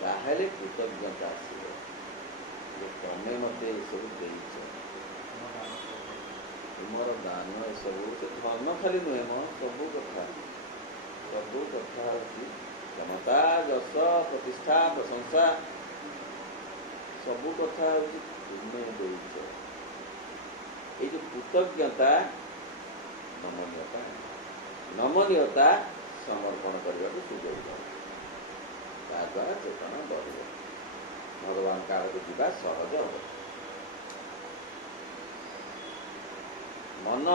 ताहले कृतज्ञता आसो तमें मत सब देच तुमर दान सब धन खाली नुहे म सब कथा क्षमता जस प्रतिष्ठा प्रशंसा सब कथा तुम्हें देच ये जो कृतज्ञता नमनीयता नमनीयता समर्पण करने को सुझाव द्वारा चेतना बढ़ भगवान काल को जीवा सहज हो मन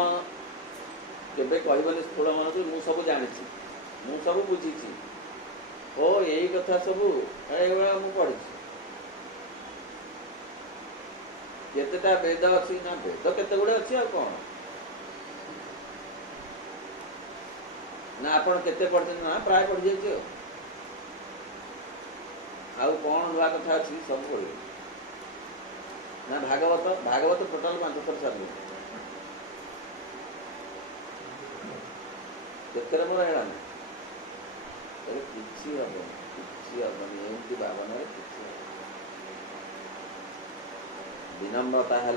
केबे कहबनी स्थूल मन को मु सब जानी मु सब बुझी ओ यही कथा सब मु पढ़ी केतेटा वेद अच्छी ना वेद केते गुड़े अच्छी आ कौन ना आपण केते पढ़ते ना प्राय पढ़ी जाइए आउ कौन नुआ कथा अच्छी सब पढ़े ना भागवत भागवत टोटाल 5 थर सारी केते मोर है किसी हेनी एमती भावना किसी विनम्रता है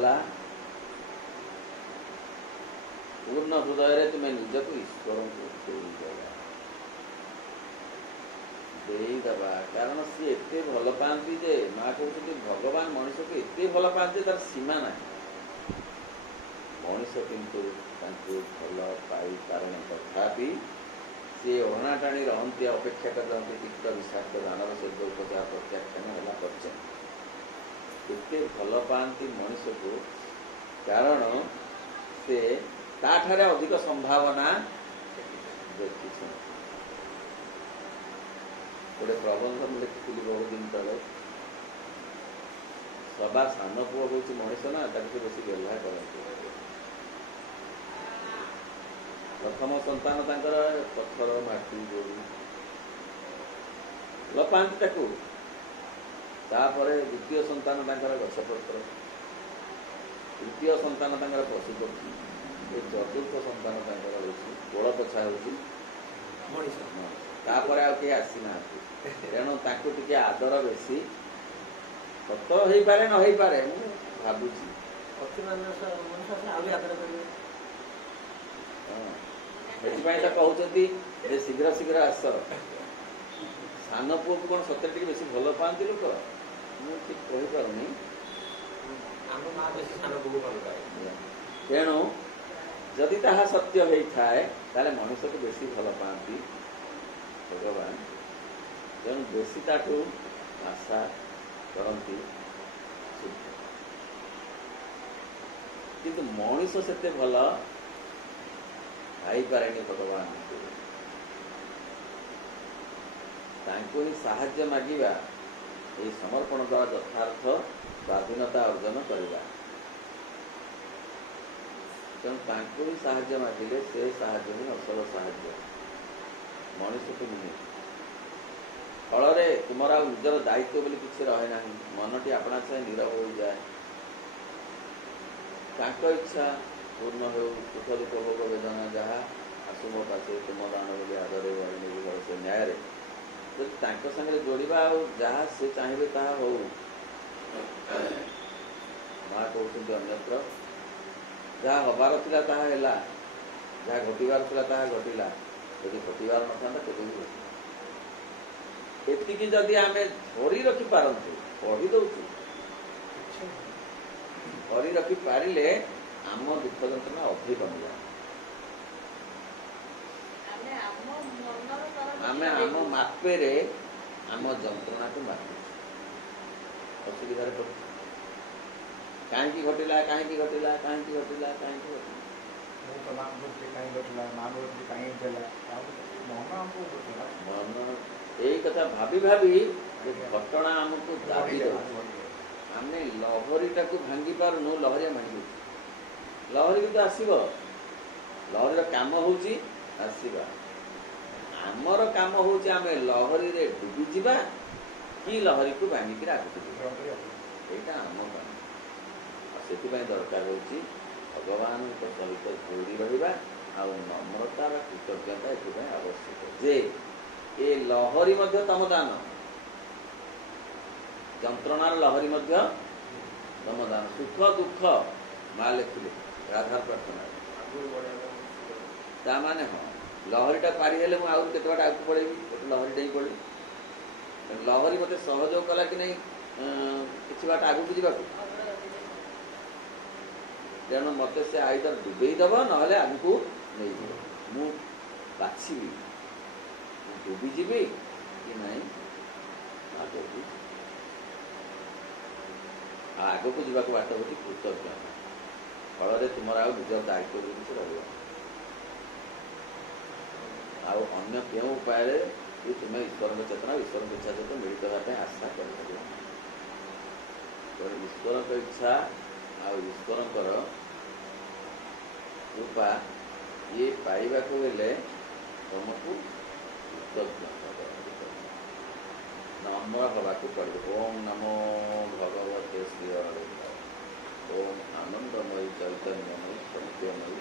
पूर्ण हृदय तुम्हें निजक ईश्वर को देदबा कारण सी एत भल पाती जे माँ कहते भगवान मनीष को एत भल पाते तार सीमा ना मनीष किंतु भल पाई कारण तथापि सी ओढ़ना टाणी रहती अपेक्षा करते तिक्त विषाक्त दानव से उपचार प्रत्याख्यान है एत भल पाती मनीष को कारण से ताठारे अधिक संभावना देखी गोटे प्रबंध लिखी बहुत दिन तले सभा सान पुओ हूँ मनीष ना ताकि बेस गेला करते प्रथम संतान पत्थर माटी गोड़ी लपाती ताकू द्वितीय संतान गछपत्र तृतीय संतान पशु पक्षी चतुर्थ संतान गोड़ पोछा हो तापर आ आसी ना तेणु टे आदर बेसी सत हो पारे न हो पारे भावुची से कहते शीघ्र शीघ्र आस सान पुओ को कौन सत्य बेसी भल पाती लोक मुझे ठीक कहीपरूनी तेणु जदि ताहा सत्य होता है ताले मनुष्य को बेसी भल पाती भगवान तेणु बेसी ताठू आशा करती किंतु मनीष से भल पारे भगवान ତାଙ୍କୁ ହିଁ ସାହାଯ୍ୟ ମାଗିବା, ଏହି ସମର୍ପଣ ଦ୍ୱାରା ଯଥାର୍ଥ ସ୍ୱାଧୀନତା ଅର୍ଜନ କରିବା। ତେଣୁ ତାଙ୍କୁ ହିଁ ସାହାଯ୍ୟ ମାଗିଲେ ସେ ସାହାଯ୍ୟ ହିଁ ଅସଲ ସାହାଯ୍ୟ, ମଣିଷକୁ ନୁହେଁ। ଫଳରେ ତୁମର ଆଉ ନିଜର ଦାୟିତ୍ୱ ବୋଲି କିଛି ରହେ ନାହିଁ। ମନଟି ଆପଣା ଛାଏଁ ନୀରବ ହୋଇଯାଏ। ତାଙ୍କ ଇଚ୍ଛା ପୂର୍ଣ୍ଣ ହେଉ, ସୁଖ ଦୁଃଖ ଭୋଗ ବେଦନା ଯାହା ଆସୁ ମୋ ପାଖେ ତୁମ ଦାନ ବୋଲି ଆଦରେ ନେବି ସେ ନ୍ୟାୟରେ ଯଦି ତାଙ୍କ ସାଙ୍ଗରେ ଯୋଡ଼ିବା, ଆଉ ଯାହା ସେ ଚାହିଁବେ ତାହା ହଉ। ମା କହୁଛନ୍ତି ଅନ୍ୟତ୍ର ଯାହା ହବାର ଥିଲା ତାହା ହେଲା, ଯାହା ଘଟିବାର ଥିଲା ତାହା ଘଟିଲା, ଯଦି ଘଟିବାର ନଥାନ୍ତା କେବେ ବି ଘଟିଲା। ଏତିକି ଯଦି ଆମେ ଧରି ରଖିପାରନ୍ତୁ, ପଢ଼ି ଦଉଛୁ, ଧରି ରଖିପାରିଲେ ଆମ ଦୁଃଖ ଯନ୍ତ୍ରଣା ଅଧିକ କମିଯାଏ। ଆମେ ଆମ ମାପେରେ ଆମ ଯନ୍ତ୍ରଣାକୁ ମାପୁ, ଅସୁବିଧାରେ ପଡ଼ୁଛୁ। କାହିଁକି ଘଟିଲା, କାହିଁକି ଘଟିଲା, କାହିଁକି ଘଟିଲା, କାହିଁକି ଘଟିଲା, ମନ ଏଇ କଥା ଭାବି ଭାବି ଘଟଣା ଆମକୁ ଦାବି ଦେଉଛି। ଆମେ ଲହରୀଟାକୁ ଭାଙ୍ଗି ପାରୁନୁ, ଲହରୀ ଭାଙ୍ଗି ଦେଉଛି। ଲହରୀ କିନ୍ତୁ ଆସିବ, ଲହରୀର କାମ ହେଉଛି ଆସିବା। ଆମର କାମ ହେଉଛି ଆମେ ଲହରୀରେ ଡୁବିଯିବା କି ଲହରୀକୁ ଭାଙ୍ଗିକିରି ଆଗକୁ ଯିବା, ଏଇଟା ଆମ କାମ। ସେଥିପାଇଁ ଦରକାର ହେଉଛି ଭଗବାନଙ୍କ ସହିତ ଯୋଡ଼ି ରହିବା, ଆଉ ନମ୍ରତା ବା କୃତଜ୍ଞତା ଏଥିପାଇଁ ଆବଶ୍ୟକ ଯେ ଏ ଲହରୀ ମଧ୍ୟ ତମ ଦାନ, ଯନ୍ତ୍ରଣାର ଲହରୀ ମଧ୍ୟ ତମ ଦାନ। ସୁଖ ଦୁଃଖ ମା ଲେଖିଲେ ରାଧାର ପ୍ରାର୍ଥନା, ତା ମାନେ ହଁ ଲହରୀଟା ପାରି ହେଲେ ମୁଁ ଆହୁରି କେତେ ବାଟ ଆଗକୁ ପଳେଇବି, ଗୋଟେ ଲହରୀ ଡେଇଁ ପଡ଼ିବି। ଲହରୀ ମୋତେ ସହଯୋଗ କଲା କି ନାହିଁ କିଛି ବାଟ ଆଗକୁ ଯିବାକୁ, ତେଣୁ ମୋତେ ସେ ଆଇଦର ଡୁବେଇ ଦେବ ନହେଲେ ଆଗକୁ ନେଇଯିବ। ମୁଁ ବାଛିବି ମୁଁ ଡୁବିଯିବି କି ନାହିଁ ଆଗକୁ। ଆଗକୁ ଯିବାକୁ ବାଟ ହେଉଛି କୃତଜ୍ଞତା। ଫଳରେ ତୁମର ଆଉ ନିଜର ଦାୟିତ୍ୱ ବୋଲି କିଛି ରହିବ, ଆଉ ଅନ୍ୟ କେଉଁ ଉପାୟରେ ବି ତୁମେ ଈଶ୍ୱରଙ୍କ ଚେତନା, ଈଶ୍ୱରଙ୍କ ଇଚ୍ଛା ସହିତ ମିଳିତ ହେବା ପାଇଁ ଆଶା କରିପାରିବ। ତେଣୁ ଈଶ୍ୱରଙ୍କ ଇଚ୍ଛା ଆଉ ଈଶ୍ୱରଙ୍କର କୃପା ଇଏ ପାଇବାକୁ ହେଲେ ତୁମକୁ ନମ୍ର ହେବାକୁ ପଡ଼ିବ। ଓಂ ନମୋ ଭଗବତେ ଶ୍ରୀ ହରେ। ଓಂ ଆନନ୍ଦମୟୀ ଚୈତନ୍ୟମୟୀ ସତ୍ୟମୟୀ।